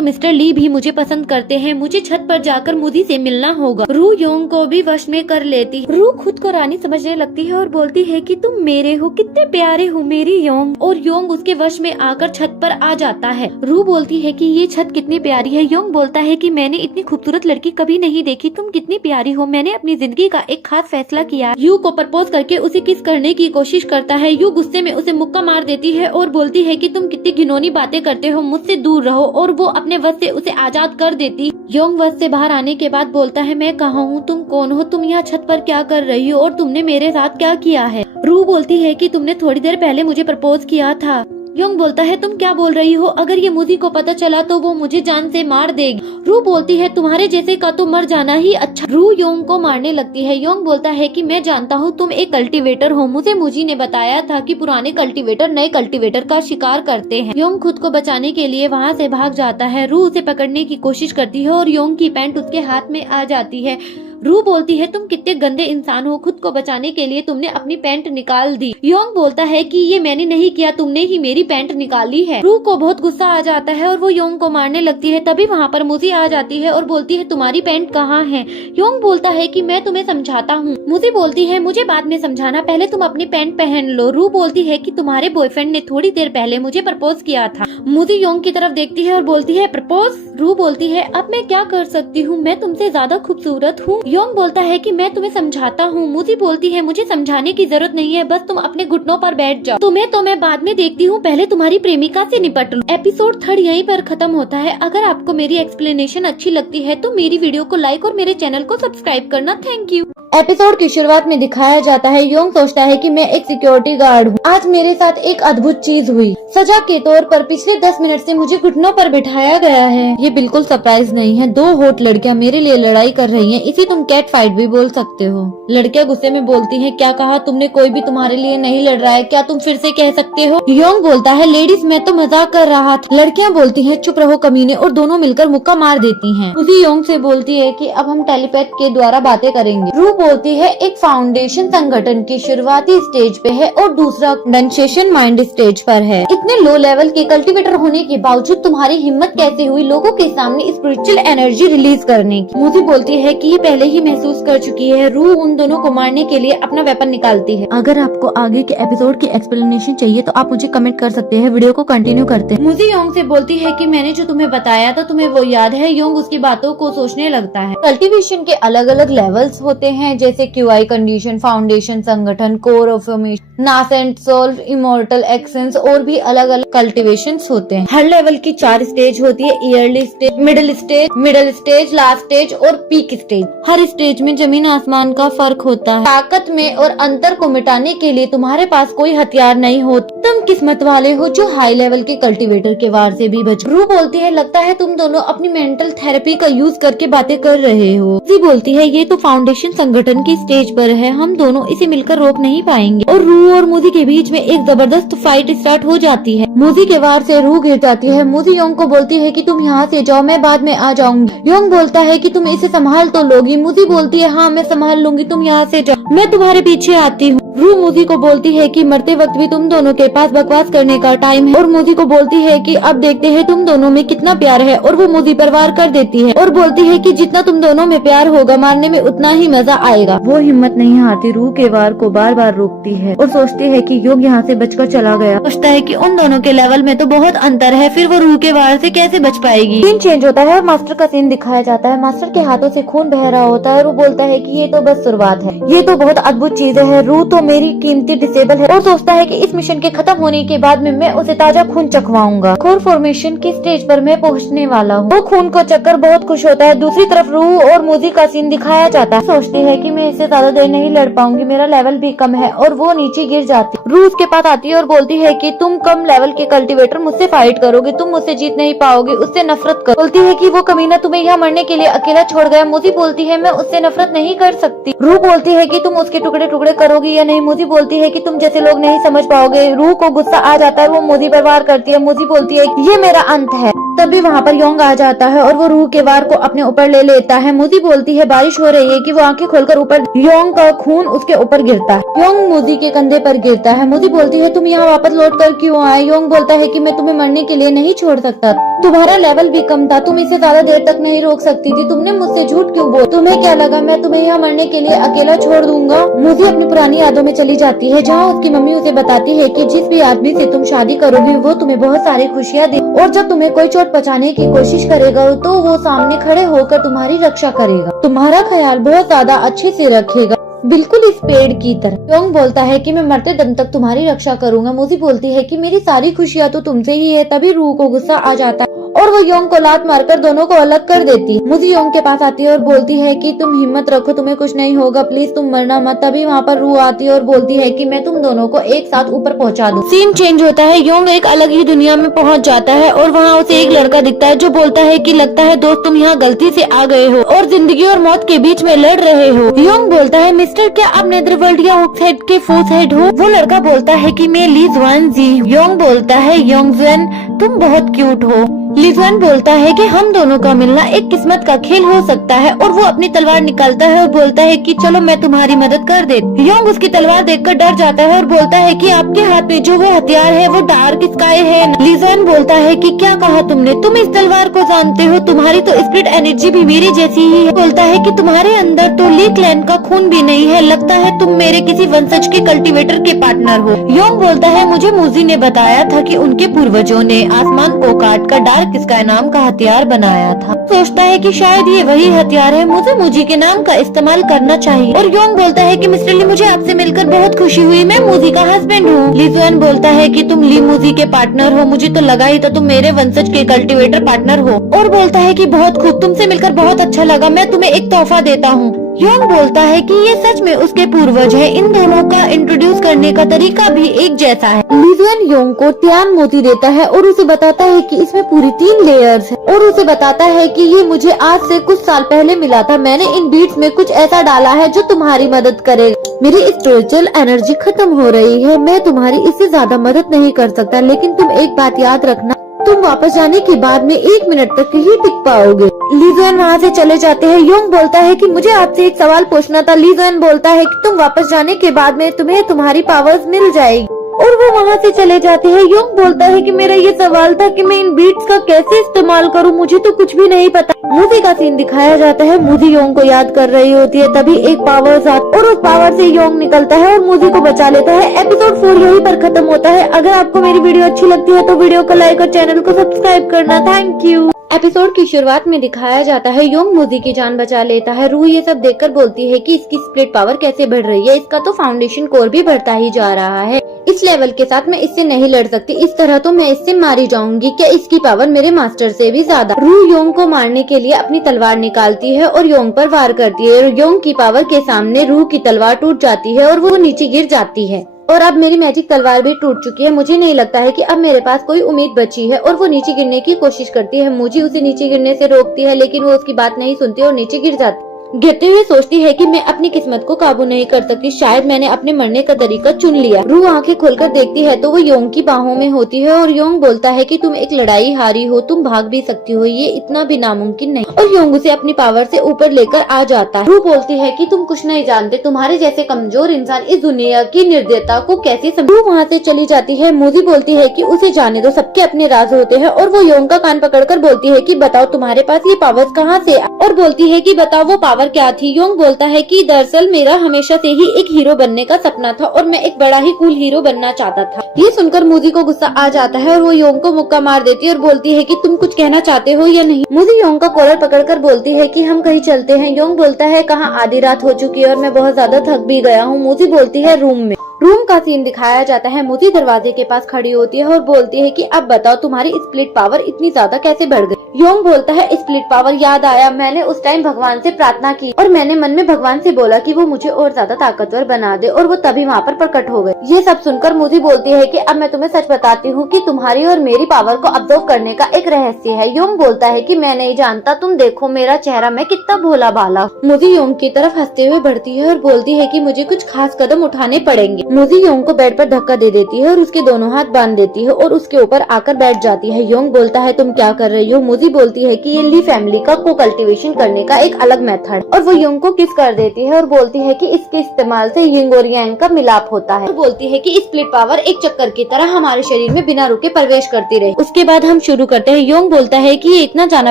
मिस्टर ली भी मुझे पसंद करते हैं, मुझे छत पर जाकर मुझी से मिलना होगा। रू योंग को भी वश में कर लेती है। रू खुद को रानी समझने लगती है और बोलती है कि तुम मेरे हो, कितने प्यारे हो मेरी योंग। और योंग उसके वश में आकर छत पर आ जाता है। रू बोलती है कि ये छत कितनी प्यारी है। योंग बोलता है कि मैंने इतनी खूबसूरत लड़की कभी नहीं देखी, तुम कितनी प्यारी हो, मैंने अपनी जिंदगी का एक खास फैसला किया। यू को प्रपोज करके उसे किस करने की कोशिश करता है। यू गुस्से में उसे मुक्का मार देती है और बोलती है कि तुम कितनी घिनौनी बातें करते हो, मुझसे दूर रहो, और वो अपने वश से उसे आजाद कर देती। योंग वश से बाहर आने के बाद बोलता है मैं कहाँ हूँ, तुम कौन हो, तुम यहाँ छत पर क्या कर रही हो और तुमने मेरे साथ क्या किया है। रू बोलती है कि तुमने थोड़ी देर पहले मुझे प्रपोज किया था। योंग बोलता है तुम क्या बोल रही हो, अगर ये मुझी को पता चला तो वो मुझे जान से मार देगी। रू बोलती है तुम्हारे जैसे का तो मर जाना ही अच्छा। रू योंग को मारने लगती है। योंग बोलता है कि मैं जानता हूँ तुम एक कल्टीवेटर हो, मुझे मुझी ने बताया था कि पुराने कल्टीवेटर नए कल्टीवेटर का शिकार करते हैं। योंग खुद को बचाने के लिए वहाँ से भाग जाता है। रू उसे पकड़ने की कोशिश करती है और योंग की पैंट उसके हाथ में आ जाती है। रू बोलती है तुम कितने गंदे इंसान हो, खुद को बचाने के लिए तुमने अपनी पैंट निकाल दी। योंग बोलता है कि ये मैंने नहीं किया, तुमने ही मेरी पैंट निकाली है। रू को बहुत गुस्सा आ जाता है और वो योंग को मारने लगती है। तभी वहाँ पर मुझी आ जाती है और बोलती है तुम्हारी पैंट कहाँ है। योंग बोलता है कि मैं तुम्हें समझाता हूँ। मुझी बोलती है मुझे बाद में समझाना, पहले तुम अपनी पैंट पहन लो। रू बोलती है कि तुम्हारे बॉयफ्रेंड ने थोड़ी देर पहले मुझे प्रपोज किया था। मुझी योंग की तरफ देखती है और बोलती है प्रपोज। रू बोलती है अब मैं क्या कर सकती हूँ, मैं तुमसे ज्यादा खूबसूरत हूँ। योंग बोलता है कि मैं तुम्हें समझाता हूँ। मुझी बोलती है मुझे समझाने की जरूरत नहीं है, बस तुम अपने घुटनों पर बैठ जाओ, तुम्हें तो मैं बाद में देखती हूँ, पहले तुम्हारी प्रेमिका से निपट लो। एपिसोड 3 यहीं पर खत्म होता है। अगर आपको मेरी एक्सप्लेनेशन अच्छी लगती है तो मेरी वीडियो को लाइक और मेरे चैनल को सब्सक्राइब करना। Thank you. एपिसोड की शुरुआत में दिखाया जाता है योंग सोचता है कि मैं एक सिक्योरिटी गार्ड हूँ, आज मेरे साथ एक अद्भुत चीज हुई। सजा के तौर पर पिछले 10 मिनट से मुझे घुटनों पर बिठाया गया है। ये बिल्कुल सरप्राइज नहीं है, 2 हॉट लड़कियां मेरे लिए लड़ाई कर रही हैं, इसी तुम कैट फाइट भी बोल सकते हो। लड़कियां गुस्से में बोलती हैं क्या कहा तुमने, कोई भी तुम्हारे लिए नहीं लड़ रहा है, क्या तुम फिर से कह सकते हो। योंग बोलता है लेडीज मैं तो मजाक कर रहा था। लड़कियां बोलती हैं चुप रहो कमीने, और दोनों मिलकर मुक्का मार देती हैं। उसी योंग से बोलती है कि अब हम टेलीपैथ के द्वारा बातें करेंगे। रू बोलती है एक फाउंडेशन संगठन की शुरुआती स्टेज पे है और दूसरा कंडेंसेशन माइंड स्टेज पर है। इतने लो लेवल के कल्टीवेटर होने के बावजूद तुम्हारी हिम्मत कैसे हुई लोगों के सामने स्पिरिचुअल एनर्जी रिलीज करने की। मुझे बोलती है कि ये पहले ही महसूस कर चुकी है। रू उन दोनों को मारने के लिए अपना वेपन निकालती है। अगर आपको आगे के एपिसोड की एक्सप्लेनेशन चाहिए तो आप मुझे कमेंट कर सकते हैं। वीडियो को कंटिन्यू करते हैं। मुझे योंग से बोलती है कि मैंने जो तुम्हें बताया था तुम्हें वो याद है। योंग उसकी बातों को सोचने लगता है। कल्टीवेशन के अलग अलग लेवल्स होते हैं जैसे QI कंडीशन, फाउंडेशन संगठन, core of formation, nascent, solve, immortal, essence और भी अलग अलग कल्टीवेशंस होते हैं। हर लेवल की 4 स्टेज होती है, yearly stage, middle stage, last stage और पीक स्टेज। हर हर स्टेज में जमीन आसमान का फर्क होता है। ताकत में और अंतर को मिटाने के लिए तुम्हारे पास कोई हथियार नहीं हो। तुम किस्मत वाले हो जो हाई लेवल के कल्टीवेटर के वार से भी बच। रू बोलती है लगता है तुम दोनों अपनी मेंटल थेरेपी का यूज करके बातें कर रहे हो। जी बोलती है ये तो फाउंडेशन संगठन की स्टेज पर है, हम दोनों इसे मिलकर रोक नहीं पाएंगे। और रू और मूजी के बीच में एक जबरदस्त फाइट स्टार्ट हो जाती है। मूजी के वार से रू गिर जाती है। मूजी योंग को बोलती है कि तुम यहाँ से जाओ, मैं बाद में आ जाऊंगी। योंग बोलता है कि तुम इसे संभाल तो लोगी। मूजी बोलती है हाँ मैं संभाल लूंगी, तुम यहाँ से जाओ, मैं तुम्हारे पीछे आती हूँ। रू मूजी को बोलती है कि मरते वक्त भी तुम दोनों के पास बकवास करने का टाइम है। और मूजी को बोलती है कि अब देखते हैं तुम दोनों में कितना प्यार है। और वो मूजी पर वार कर देती है और बोलती है कि जितना तुम दोनों में प्यार होगा मारने में उतना ही मजा आएगा। वो हिम्मत नहीं हारती, रू के वार को बार बार रोकती है और सोचती है कि योंग यहाँ से बचकर चला गया। सोचता है कि उन दोनों के लेवल में तो बहुत अंतर है, फिर वो रू के वार से कैसे बच पाएगी। सीन चेंज होता है और मास्टर का सीन दिखाया जाता है। मास्टर के हाथों से खून बह रहा होता है और वो बोलता है कि ये तो बस शुरुआत है, ये तो बहुत अद्भुत चीज है। रू तो मेरी कीमती डिसेबल है और सोचता है कि इस मिशन के खत्म होने के बाद में मैं उसे ताजा खून चखवाऊंगा। कोर फॉर्मेशन की स्टेज पर मैं पहुंचने वाला हूँ। वो खून को चखकर बहुत खुश होता है। दूसरी तरफ रू और मूजी का सीन दिखाया जाता है। सोचती है कि मैं इससे ज्यादा देर नहीं लड़ पाऊंगी, मेरा लेवल भी कम है। और वो नीचे गिर जाती है। रू उसके पास आती है और बोलती है कि तुम कम लेवल के कल्टीवेटर मुझसे फाइट करोगे, तुम मुझसे जीत नहीं पाओगे, उससे नफरत करो। बोलती है कि वो कमीना तुम्हें यहाँ मरने के लिए अकेला छोड़ गया। मूजी बोलती है मैं उससे नफरत नहीं कर सकती। रू बोलती है कि तुम उसके टुकड़े टुकड़े करोगी या नहीं। मूजी बोलती है कि तुम जैसे लोग नहीं समझ पाओगे। रू को गुस्सा आ जाता है, वो मूजी पर वार करती है। मूजी बोलती है ये मेरा अंत है। तभी वहाँ पर योंग आ जाता है और वो रू के वार को अपने ऊपर ले लेता है। मूजी बोलती है बारिश हो रही है कि वो आंखें खोलकर ऊपर योंग का खून उसके ऊपर गिरता है। योंग मूजी के कंधे पर गिरता है। मूजी बोलती है तुम यहाँ वापस लौट कर क्यों आए। योंग बोलता है कि मैं तुम्हें मरने के लिए नहीं छोड़ सकता, तुम्हारा लेवल भी कम था, तुम इसे ज्यादा देर तक नहीं रोक सकती थी, तुमने मुझसे झूठ क्यों बोला, तुम्हें क्या लगा मैं तुम्हें यहाँ मरने के लिए अकेला छोड़ दूंगा। मूजी अपनी पुरानी यादों में चली जाती है जहाँ उसकी मम्मी उसे बताती है कि जिस भी आदमी से तुम शादी करोगी वो तुम्हें बहुत सारी खुशियाँ दे और जब तुम्हें कोई चोट पहुँचाने की कोशिश करेगा तो वो सामने खड़े होकर तुम्हारी रक्षा करेगा, तुम्हारा ख्याल बहुत ज्यादा अच्छे से रखेगा, बिल्कुल इस पेड़ की तरह। योंग बोलता है कि मैं मरते दम तक तुम्हारी रक्षा करूंगा। मूजी बोलती है कि मेरी सारी खुशियाँ तो तुमसे ही है। तभी रू को गुस्सा आ जाता है और वो योंग को लात मारकर दोनों को अलग कर देती है। मूजी योंग के पास आती है और बोलती है कि तुम हिम्मत रखो, तुम्हें कुछ नहीं होगा, प्लीज तुम मरना मत। तभी वहाँ पर रू आती है और बोलती है कि मैं तुम दोनों को एक साथ ऊपर पहुँचा दूं। सीन चेंज होता है, योंग एक अलग ही दुनिया में पहुँच जाता है और वहाँ उसे एक लड़का दिखता है जो बोलता है कि लगता है दोस्त तुम यहाँ गलती से आ गए हो और जिंदगी और मौत के बीच में लड़ रहे हो। योंग बोलता है मिस्टर क्या आप नेदरवर्ल्ड या ऑक्साइड के फोर्स हेड हो। वो लड़का बोलता है कि मैं ली जुआन जी। योंग बोलता है योंगजुएन तुम बहुत क्यूट हो। लिजुआन बोलता है कि हम दोनों का मिलना एक किस्मत का खेल हो सकता है और वो अपनी तलवार निकालता है और बोलता है कि चलो मैं तुम्हारी मदद कर देती। योंग उसकी तलवार देखकर डर जाता है और बोलता है कि आपके हाथ में जो वो हथियार है वो डार्क स्काई है। लिजुआन बोलता है कि क्या कहा तुमने, तुम इस तलवार को जानते हो, तुम्हारी तो स्पिरिट एनर्जी भी मेरी जैसी ही है। बोलता है कि तुम्हारे अंदर तो ली क्लैन का खून भी नहीं है, लगता है तुम मेरे किसी वंशज के कल्टीवेटर के पार्टनर हो। योंग बोलता है मुझे मूजी ने बताया था कि उनके पूर्वजों ने आसमान को काट कर डार्क स्काई नाम का हथियार बनाया था। सोचता है कि शायद ये वही हथियार है, मुझे मूजी के नाम का इस्तेमाल करना चाहिए। और योंग बोलता है कि मिस्टर ली मुझे आपसे मिलकर बहुत खुशी हुई, मैं मूजी का हस्बैंड हूँ। लिजुआन बोलता है कि तुम ली मूजी के पार्टनर हो, मुझे तो लगा ही था तुम मेरे वंशज के कल्टीवेटर पार्टनर हो। और बोलता है कि बहुत खूब, तुमसे मिलकर बहुत अच्छा लगा, मैं तुम्हें एक तोहफा देता हूँ। योंग बोलता है कि ये सच में उसके पूर्वज है, इन दोनों का इंट्रोड्यूस करने का तरीका भी एक जैसा है। लिजुआन योंग को त्यान मोती देता है और उसे बताता है कि इसमें पूरी 3 लेयर्स है और उसे बताता है कि ये मुझे आज से कुछ साल पहले मिला था, मैंने इन बीट्स में कुछ ऐसा डाला है जो तुम्हारी मदद करेगा। मेरी स्पिरिचुअल एनर्जी खत्म हो रही है, मैं तुम्हारी इससे ज्यादा मदद नहीं कर सकता, लेकिन तुम एक बात याद रखना, तुम वापस जाने के बाद में 1 मिनट तक ही टिक पाओगे। लिजुआन वहाँ से चले जाते हैं। योंग बोलता है कि मुझे आपसे एक सवाल पूछना था। लिजुआन बोलता है कि तुम वापस जाने के बाद में तुम्हें तुम्हारी पावर्स मिल जाएगी और वो वहाँ से चले जाते हैं। योंग बोलता है कि मेरा ये सवाल था कि मैं इन बीट्स का कैसे इस्तेमाल करूँ, मुझे तो कुछ भी नहीं पता। मूजी का सीन दिखाया जाता है, मूजी योंग को याद कर रही होती है, तभी एक पावर आता और उस पावर से योंग निकलता है और मूजी को बचा लेता है। एपिसोड 4 यहीं पर खत्म होता है। अगर आपको मेरी वीडियो अच्छी लगती है तो वीडियो को लाइक और चैनल को सब्सक्राइब करना। Thank you. एपिसोड की शुरुआत में दिखाया जाता है योंग मूजी की जान बचा लेता है। रूह ये सब देखकर बोलती है कि इसकी स्प्लिट पावर कैसे बढ़ रही है, इसका तो फाउंडेशन कोर भी बढ़ता ही जा रहा है। इस लेवल के साथ मैं इससे नहीं लड़ सकती, इस तरह तो मैं इससे मारी जाऊंगी। क्या इसकी पावर मेरे मास्टर से भी ज्यादा? रूह योंग को मारने के लिए अपनी तलवार निकालती है और योंग पर वार करती है। योंग की पावर के सामने रूह की तलवार टूट जाती है और वो नीचे गिर जाती है। और अब मेरी मैजिक तलवार भी टूट चुकी है। मुझे नहीं लगता है कि अब मेरे पास कोई उम्मीद बची है। और वो नीचे गिरने की कोशिश करती है। मुझे उसे नीचे गिरने से रोकती है, लेकिन वो उसकी बात नहीं सुनती और नीचे गिर जाती। गिरते हुए सोचती है कि मैं अपनी किस्मत को काबू नहीं कर सकती, शायद मैंने अपने मरने का तरीका चुन लिया। रूह आंखें खोलकर देखती है तो वो योंग की बाहों में होती है और योंग बोलता है कि तुम एक लड़ाई हारी हो, तुम भाग भी सकती हो, ये इतना भी नामुमकिन नहीं। और योंग उसे अपनी पावर से ऊपर लेकर आ जाता है। रूह बोलती है कि तुम कुछ नहीं जानते, तुम्हारे जैसे कमजोर इंसान इस दुनिया की निर्दयता को कैसे समझे। रूह वहाँ से चली जाती है। मूजी बोलती है कि उसे जाने दो, सबके अपने राज होते हैं। और वो योंग का कान पकड़कर बोलती है कि बताओ तुम्हारे पास ये पावर्स कहाँ से? और बोलती है कि बताओ वो पावर क्या थी। योंग बोलता है कि दरअसल मेरा हमेशा से ही एक हीरो बनने का सपना था और मैं एक बड़ा ही कूल हीरो बनना चाहता था। ये सुनकर मूजी को गुस्सा आ जाता है और वो योंग को मुक्का मार देती है और बोलती है कि तुम कुछ कहना चाहते हो या नहीं। मूजी योंग का कॉलर पकड़कर बोलती है कि हम कहीं चलते हैं। योंग बोलता है कहाँ, आधी रात हो चुकी है और मैं बहुत ज्यादा थक भी गया हूँ। मूजी बोलती है रूम का सीन दिखाया जाता है। मूजी दरवाजे के पास खड़ी होती है और बोलती है कि अब बताओ तुम्हारी स्प्लिट पावर इतनी ज्यादा कैसे बढ़ गई। योंग बोलता है स्प्लिट पावर याद आया, मैंने उस टाइम भगवान से प्रार्थना की और मैंने मन में भगवान से बोला कि वो मुझे और ज्यादा ताकतवर बना दे और वो तभी वहाँ पर प्रकट हो गए। ये सब सुनकर मूजी बोलती है कि अब मैं तुम्हें सच बताती हूँ कि तुम्हारी और मेरी पावर को ऑब्जर्व करने का एक रहस्य है। योंग बोलता है कि मैं नहीं जानता, तुम देखो मेरा चेहरा, मैं कितना भोला भाला। मूजी योंग की तरफ हंसते हुए बढ़ती है और बोलती है कि मुझे कुछ खास कदम उठाने पड़ेंगे। मूजी योंग को बेड पर धक्का दे देती है और उसके दोनों हाथ बांध देती है और उसके ऊपर आकर बैठ जाती है। योंग बोलता है तुम क्या कर रही हो? मूजी बोलती है कि ये ली फैमिली का को कल्टीवेशन करने का एक अलग मेथड। और वो योंग को किस कर देती है और बोलती है कि इसके इस्तेमाल से यिंग और यांग का मिलाप होता है। और बोलती है कि स्प्लिट पावर एक चक्कर की तरह हमारे शरीर में बिना रुके प्रवेश करती रहे। उसके बाद हम शुरू करते हैं। योंग बोलता है कि ये इतना जाना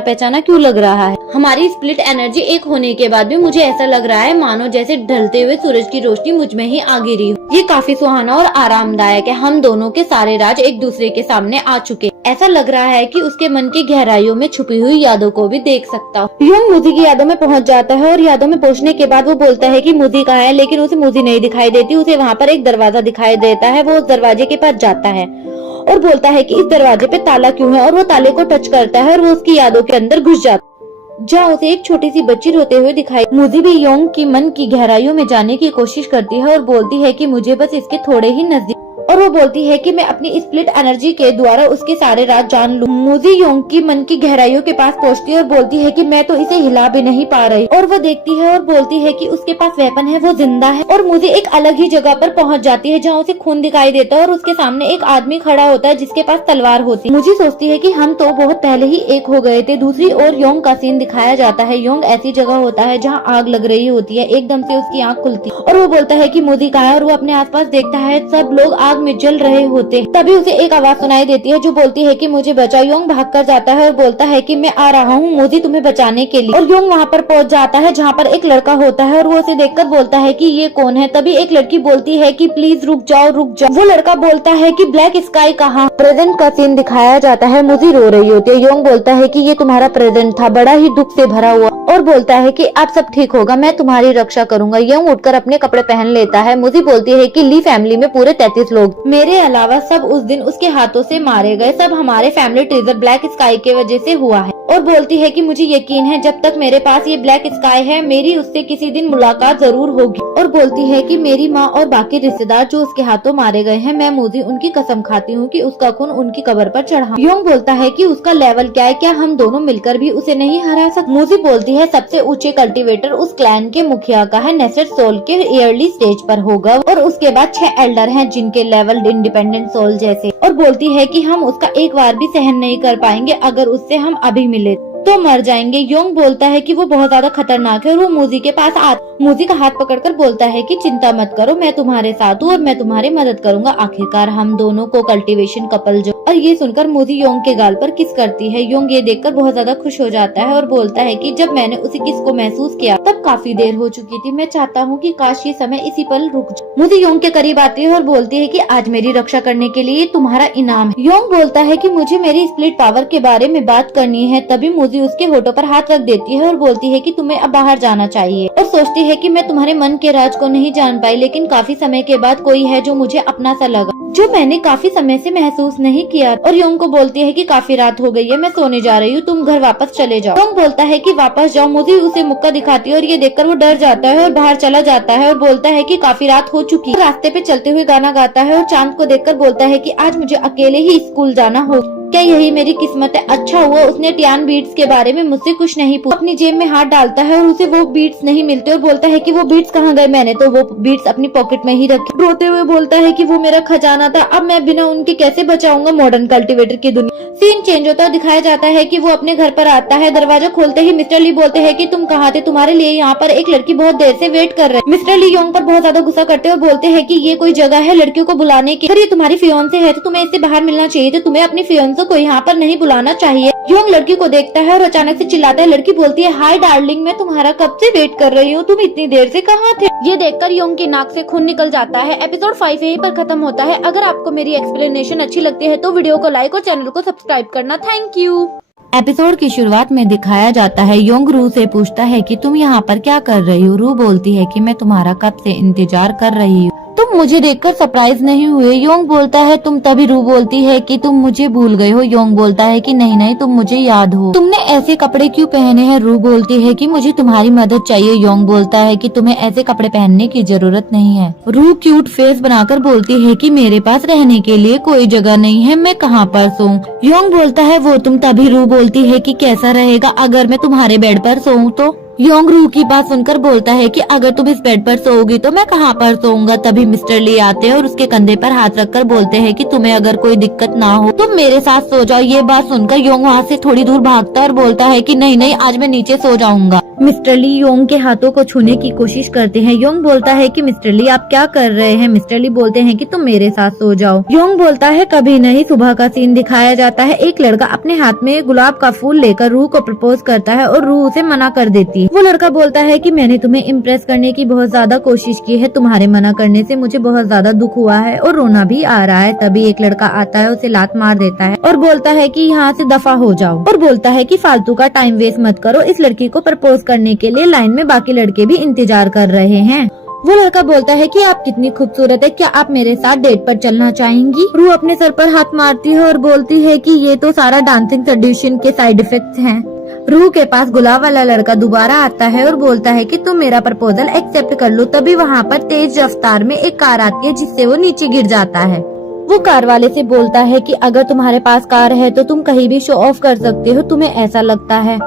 पहचाना क्यों लग रहा है? हमारी स्प्लिट एनर्जी एक होने के बाद भी मुझे ऐसा लग रहा है मानो जैसे ढलते हुए सूरज की रोशनी मुझ में ही आ गिरी हो। ये काफी सुहाना और आरामदायक है। हम दोनों के सारे राज एक दूसरे के सामने आ चुके। ऐसा लग रहा है कि उसके मन की गहराइयों में छुपी हुई यादों को भी देख सकता हूँ। योंग मूजी की यादों में पहुंच जाता है और यादों में पहुंचने के बाद वो बोलता है कि मूजी कहाँ है, लेकिन उसे मूजी नहीं दिखाई देती। उसे वहाँ पर एक दरवाजा दिखाई देता है। वो उस दरवाजे के पास जाता है और बोलता है कि इस दरवाजे पे ताला क्यों है, और वो ताले को टच करता है और वो उसकी यादों के अंदर घुस जाता है जहाँ उसे एक छोटी सी बच्ची रोते हुए दिखाई। मूजी भी योंग की मन की गहराइयों में जाने की कोशिश करती है और बोलती है कि मुझे बस इसके थोड़े ही नजदीक, और वो बोलती है कि मैं अपनी स्प्लिट एनर्जी के द्वारा उसके सारे राज जान लूं। मूजी योंग की मन की गहराइयों के पास पहुंचती है और बोलती है कि मैं तो इसे हिला भी नहीं पा रही। और वो देखती है और बोलती है कि उसके पास वेपन है, वो जिंदा है। और मूजी एक अलग ही जगह पर पहुंच जाती है जहाँ उसे खून दिखाई देता है और उसके सामने एक आदमी खड़ा होता है जिसके पास तलवार होती है। मूजी सोचती है कि हम तो बहुत पहले ही एक हो गए थे। दूसरी ओर योंग का सीन दिखाया जाता है। योंग ऐसी जगह होता है जहाँ आग लग रही होती है। एकदम से उसकी आँख खुलती है और वो बोलता है कि मूजी कहाँ है, और वो अपने आसपास देखता है सब लोग आग में जल रहे होते। तभी उसे एक आवाज सुनाई देती है जो बोलती है कि मुझे बचाओ। योंग भागकर जाता है और बोलता है कि मैं आ रहा हूँ मूजी तुम्हें बचाने के लिए। और योंग वहाँ पर पहुँच जाता है जहाँ पर एक लड़का होता है और वो उसे देखकर बोलता है कि ये कौन है। तभी एक लड़की बोलती है कि प्लीज रुक जाओ रुक जाओ। वो लड़का बोलता है कि ब्लैक स्काई कहाँ? प्रेजेंट का सीन दिखाया जाता है। मूजी रो रही होती है। योंग बोलता है कि ये तुम्हारा प्रेजेंट था, बड़ा ही दुख से भरा हुआ, और बोलता है कि अब सब ठीक होगा, मैं तुम्हारी रक्षा करूंगा। योंग उठकर अपने कपड़े पहन लेता है। मूजी बोलती है कि ली फैमिली में पूरे 33 लोग मेरे अलावा सब उस दिन उसके हाथों से मारे गए। सब हमारे फैमिली ट्रीजर ब्लैक स्काई के वजह से हुआ है। और बोलती है कि मुझे यकीन है जब तक मेरे पास ये ब्लैक स्काई है मेरी उससे किसी दिन मुलाकात जरूर होगी। और बोलती है कि मेरी माँ और बाकी रिश्तेदार जो उसके हाथों मारे गए हैं, मैं मूजी उनकी कसम खाती हूँ कि उसका खून उनकी कब्र पर चढ़ा। योंग बोलता है कि उसका लेवल क्या है, क्या हम दोनों मिलकर भी उसे नहीं हरा सकते? मूजी बोलती है सबसे ऊंचे कल्टीवेटर उस क्लैन के मुखिया का है, नेसेट सोल के ईयरली स्टेज पर होगा, और उसके बाद 6 एल्डर हैं जिनके लेवल इंडिपेंडेंट सोल जैसे। और बोलती है कि हम उसका एक बार भी सहन नहीं कर पाएंगे अगर उससे हम अभी मिले। तो मर जाएंगे। योंग बोलता है कि वो बहुत ज्यादा खतरनाक है और वो मूजी के पास मूजी का हाथ पकड़कर बोलता है कि चिंता मत करो, मैं तुम्हारे साथ हूँ और मैं तुम्हारी मदद करूंगा। आखिरकार हम दोनों को कल्टीवेशन कपल जो। और ये सुनकर मूजी योंग के गाल पर किस करती है। योंग ये देखकर बहुत ज्यादा खुश हो जाता है और बोलता है कि जब मैंने उसी किस को महसूस किया तब काफी देर हो चुकी थी। मैं चाहता हूँ कि काश ये समय इसी पल रुक जाए। मूजी योंग के करीब आती है और बोलती है कि आज मेरी रक्षा करने के लिए तुम्हारा इनाम है। योंग बोलता है कि मुझे मेरी स्प्लिट पावर के बारे में बात करनी है। तभी मूजी उसके होठों पर हाथ रख देती है और बोलती है कि तुम्हें अब बाहर जाना चाहिए और सोचती है कि मैं तुम्हारे मन के राज को नहीं जान पाई, लेकिन काफी समय के बाद कोई है जो मुझे अपना सा लगा, जो मैंने काफी समय से महसूस नहीं किया। और योंग को बोलती है कि काफी रात हो गई है, मैं सोने जा रही हूँ, तुम घर वापस चले जाओ। योंग बोलता है कि वापस जाओ। मूजी उसे मुक्का दिखाती है और ये देखकर वो डर जाता है और बाहर चला जाता है और बोलता है कि काफी रात हो चुकी है। रास्ते पे चलते हुए गाना गाता है और चांद को देखकर बोलता है कि आज मुझे अकेले ही स्कूल जाना होगा। क्या यही मेरी किस्मत है? अच्छा हुआ उसने टियान बीट्स के बारे में मुझसे कुछ नहीं पूछा। अपनी जेब में हाथ डालता है और उसे वो बीट्स नहीं मिलते और बोलता है कि वो बीट्स कहाँ गए? मैंने तो वो बीट्स अपनी पॉकेट में ही रखे। रोते हुए बोलता है कि वो मेरा खजाना था, अब मैं बिना उनके कैसे बचाऊंगा मॉडर्न कल्टीवेटर की दुनिया। सीन चेंज होता दिखाया जाता है कि वो अपने घर पर आता है। दरवाजा खोलते ही मिस्टर ली बोलते हैं कि तुम कहाँ थे? तुम्हारे लिए यहाँ पर एक लड़की बहुत देर से वेट कर रही है। मिस्टर ली योंग पर बहुत ज्यादा गुस्सा करते हुए बोलते हैं कि ये कोई जगह है लड़कियों को बुलाने की? अगर ये तुम्हारी फियोंसे है तो तुम्हें इससे बाहर मिलना चाहिए, तो तुम्हें अपनी फियोंसे को यहाँ पर नहीं बुलाना चाहिए। योंग लड़की को देखता है और अचानक से चिल्लाता है। लड़की बोलती है, हाय डार्लिंग, मैं तुम्हारा कब से वेट कर रही हूँ, तुम इतनी देर से कहाँ थे? ये देखकर योंग की नाक से खून निकल जाता है। एपिसोड 5 यहीं पर खत्म होता है। अगर आपको मेरी एक्सप्लेनेशन अच्छी लगती है तो वीडियो को लाइक और चैनल को सब्सक्राइब करना। Thank you. एपिसोड की शुरुआत में दिखाया जाता है योंग रू से पूछता है कि तुम यहाँ पर क्या कर रही हो? रू बोलती है कि मैं तुम्हारा कब से इंतजार कर रही हूँ, तुम मुझे देखकर सरप्राइज नहीं हुए? योंग बोलता है तुम, तभी रू बोलती है कि तुम मुझे भूल गए हो। योंग बोलता है कि नहीं नहीं, तुम मुझे याद हो, तुमने ऐसे कपड़े क्यों पहने हैं? रू बोलती है कि मुझे तुम्हारी मदद चाहिए। योंग बोलता है कि तुम्हें ऐसे कपड़े पहनने की जरूरत नहीं है। रू क्यूट फेस बनाकर बोलती है कि मेरे पास रहने के लिए कोई जगह नहीं है, मैं कहाँ पर सोऊं? योंग बोलता है वो तुम, तभी रू बोलती है कि कैसा रहेगा अगर मैं तुम्हारे बेड पर सोऊं तो? योंग रू की बात सुनकर बोलता है कि अगर तुम इस बेड पर सोओगी तो मैं कहाँ पर सोऊंगा? तभी मिस्टर ली आते हैं और उसके कंधे पर हाथ रखकर बोलते हैं कि तुम्हें अगर कोई दिक्कत ना हो तुम मेरे साथ सो जाओ। ये बात सुनकर योंग वहाँ से थोड़ी दूर भागता है और बोलता है कि नहीं नहीं, आज मैं नीचे सो जाऊंगा। मिस्टर ली योंग के हाथों को छूने की कोशिश करते हैं। योंग बोलता है कि मिस्टर ली आप क्या कर रहे हैं? मिस्टर ली बोलते हैं कि तुम मेरे साथ सो जाओ। योंग बोलता है कभी नहीं। सुबह का सीन दिखाया जाता है। एक लड़का अपने हाथ में गुलाब का फूल लेकर रू को प्रपोज करता है और रू उसे मना कर देती है। वो लड़का बोलता है कि मैंने तुम्हें इम्प्रेस करने की बहुत ज्यादा कोशिश की है, तुम्हारे मना करने से मुझे बहुत ज्यादा दुख हुआ है और रोना भी आ रहा है। तभी एक लड़का आता है, उसे लात मार देता है और बोलता है कि यहाँ से दफा हो जाओ और बोलता है कि फालतू का टाइम वेस्ट मत करो। इस लड़की को प्रपोज करने के लिए लाइन में बाकी लड़के भी इंतजार कर रहे हैं। वो लड़का बोलता है कि आप कितनी खूबसूरत है, क्या आप मेरे साथ डेट पर चलना चाहेंगी? रू अपने सर पर हाथ मारती है और बोलती है कि ये तो सारा डांसिंग ट्रेडिशन के साइड इफेक्ट्स हैं। रू के पास गुलाब वाला लड़का दोबारा आता है और बोलता है कि तुम मेरा प्रपोजल एक्सेप्ट कर लो। तभी वहाँ पर तेज रफ्तार में एक कार आती है जिससे वो नीचे गिर जाता है। वो कार वाले से बोलता है कि अगर तुम्हारे पास कार है तो तुम कहीं भी शो ऑफ कर सकते हो, तुम्हें ऐसा लगता है?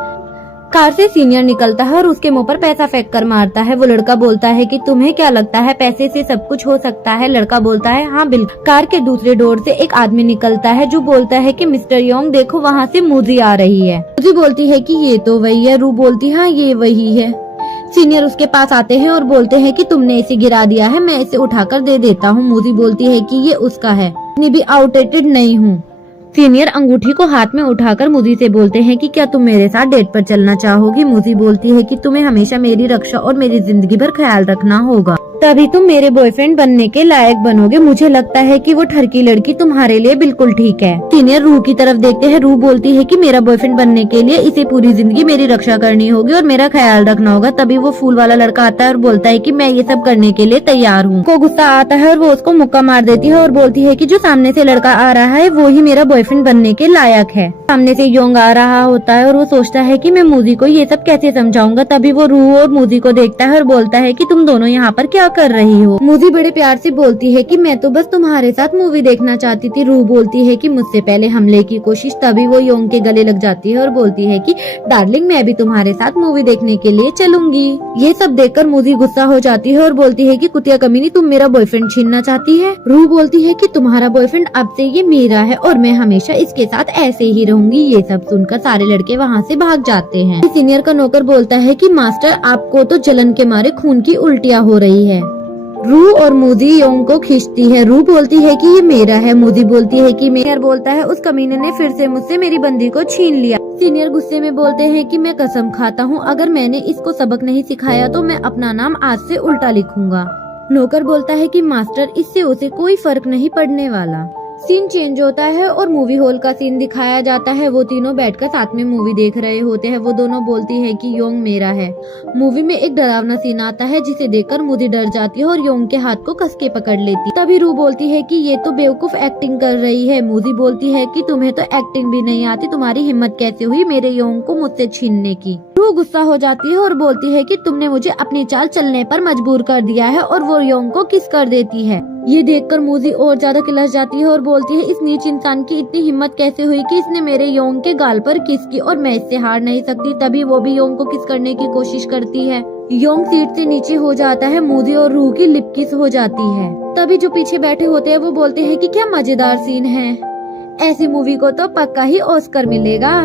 कार से सीनियर निकलता है और उसके मुंह पर पैसा फेंक कर मारता है। वो लड़का बोलता है कि तुम्हें क्या लगता है पैसे से सब कुछ हो सकता है? लड़का बोलता है हाँ बिल्कुल। कार के दूसरे डोर से एक आदमी निकलता है जो बोलता है कि मिस्टर योंग देखो वहाँ से मूजी आ रही है। मूजी बोलती है कि ये तो वही है। रू बोलती है हाँ ये वही है। सीनियर उसके पास आते हैं और बोलते हैं कि तुमने इसे गिरा दिया है, मैं इसे उठाकर दे देता हूँ। मूजी बोलती है कि ये उसका है, मैं भी आउटडेटेड नहीं हूँ। सीनियर अंगूठी को हाथ में उठाकर मूजी से बोलते हैं कि क्या तुम मेरे साथ डेट पर चलना चाहोगी? मूजी बोलती है कि तुम्हें हमेशा मेरी रक्षा और मेरी जिंदगी भर ख्याल रखना होगा, तभी तुम मेरे बॉयफ्रेंड बनने के लायक बनोगे। मुझे लगता है कि वो ठरकी लड़की तुम्हारे लिए बिल्कुल ठीक है। सीनियर रू की तरफ देखते हैं। रू बोलती है कि मेरा बॉयफ्रेंड बनने के लिए इसे पूरी जिंदगी मेरी रक्षा करनी होगी और मेरा ख्याल रखना होगा। तभी वो फूल वाला लड़का आता है और बोलता है कि मैं ये सब करने के लिए तैयार हूँ। को गुस्सा आता है और वो उसको मुक्का मार देती है और बोलती है कि जो सामने से लड़का आ रहा है वो ही मेरा बॉयफ्रेंड बनने के लायक है। सामने से योंग आ रहा होता है और वो सोचता है कि मैं मूजी को ये सब कैसे समझाऊंगा। तभी वो रू और मूजी को देखता है और बोलता है कि तुम दोनों यहाँ पर क्या कर रही हो। मूवी बड़े प्यार से बोलती है कि मैं तो बस तुम्हारे साथ मूवी देखना चाहती थी। रूह बोलती है कि मुझसे पहले हमले की कोशिश। तभी वो योंग के गले लग जाती है और बोलती है कि डार्लिंग मैं भी तुम्हारे साथ मूवी देखने के लिए चलूंगी। ये सब देखकर मूवी गुस्सा हो जाती है और बोलती है कि कुतिया कमीनी तुम मेरा बॉयफ्रेंड छीनना चाहती है। रूह बोलती है कि तुम्हारा बॉयफ्रेंड अब से ये मेरा है और मैं हमेशा इसके साथ ऐसे ही रहूंगी। ये सब सुनकर सारे लड़के वहाँ से भाग जाते हैं। सीनियर का नौकर बोलता है कि मास्टर आपको तो जलन के मारे खून की उल्टियाँ हो रही है। रूह और मूदी योंग को खींचती है। रूह बोलती है कि ये मेरा है। मूदी बोलती है कि सीनियर बोलता है उस कमीने ने फिर से मुझसे मेरी बंदी को छीन लिया। सीनियर गुस्से में बोलते हैं कि मैं कसम खाता हूँ अगर मैंने इसको सबक नहीं सिखाया तो मैं अपना नाम आज से उल्टा लिखूंगा। नौकर बोलता है कि मास्टर इससे उसे कोई फर्क नहीं पड़ने वाला। सीन चेंज होता है और मूवी हॉल का सीन दिखाया जाता है। वो तीनों बैठकर साथ में मूवी देख रहे होते हैं। वो दोनों बोलती है कि योंग मेरा है। मूवी में एक डरावना सीन आता है जिसे देखकर मूवी डर जाती है और योंग के हाथ को कस के पकड़ लेती। तभी रूह बोलती है कि ये तो बेवकूफ एक्टिंग कर रही है। मूवी बोलती है कि तुम्हें तो एक्टिंग भी नहीं आती, तुम्हारी हिम्मत कैसे हुई मेरे योंग को मुझसे छीनने की। रूह गुस्सा हो जाती है और बोलती है कि तुमने मुझे अपनी चाल चलने पर मजबूर कर दिया है और वो योंग को किस कर देती है। ये देखकर मूवी और ज्यादा किलस जाती है और बोलती है इस नीच इंसान की इतनी हिम्मत कैसे हुई कि इसने मेरे योंग के गाल पर किस की और मैं इससे हार नहीं सकती। तभी वो भी योंग को किस करने की कोशिश करती है। योंग सीट से नीचे हो जाता है। मूवी और रूह की लिप किस हो जाती है। तभी जो पीछे बैठे होते हैं वो बोलते हैं कि क्या मजेदार सीन है, ऐसी मूवी को तो पक्का ही ऑस्कर मिलेगा।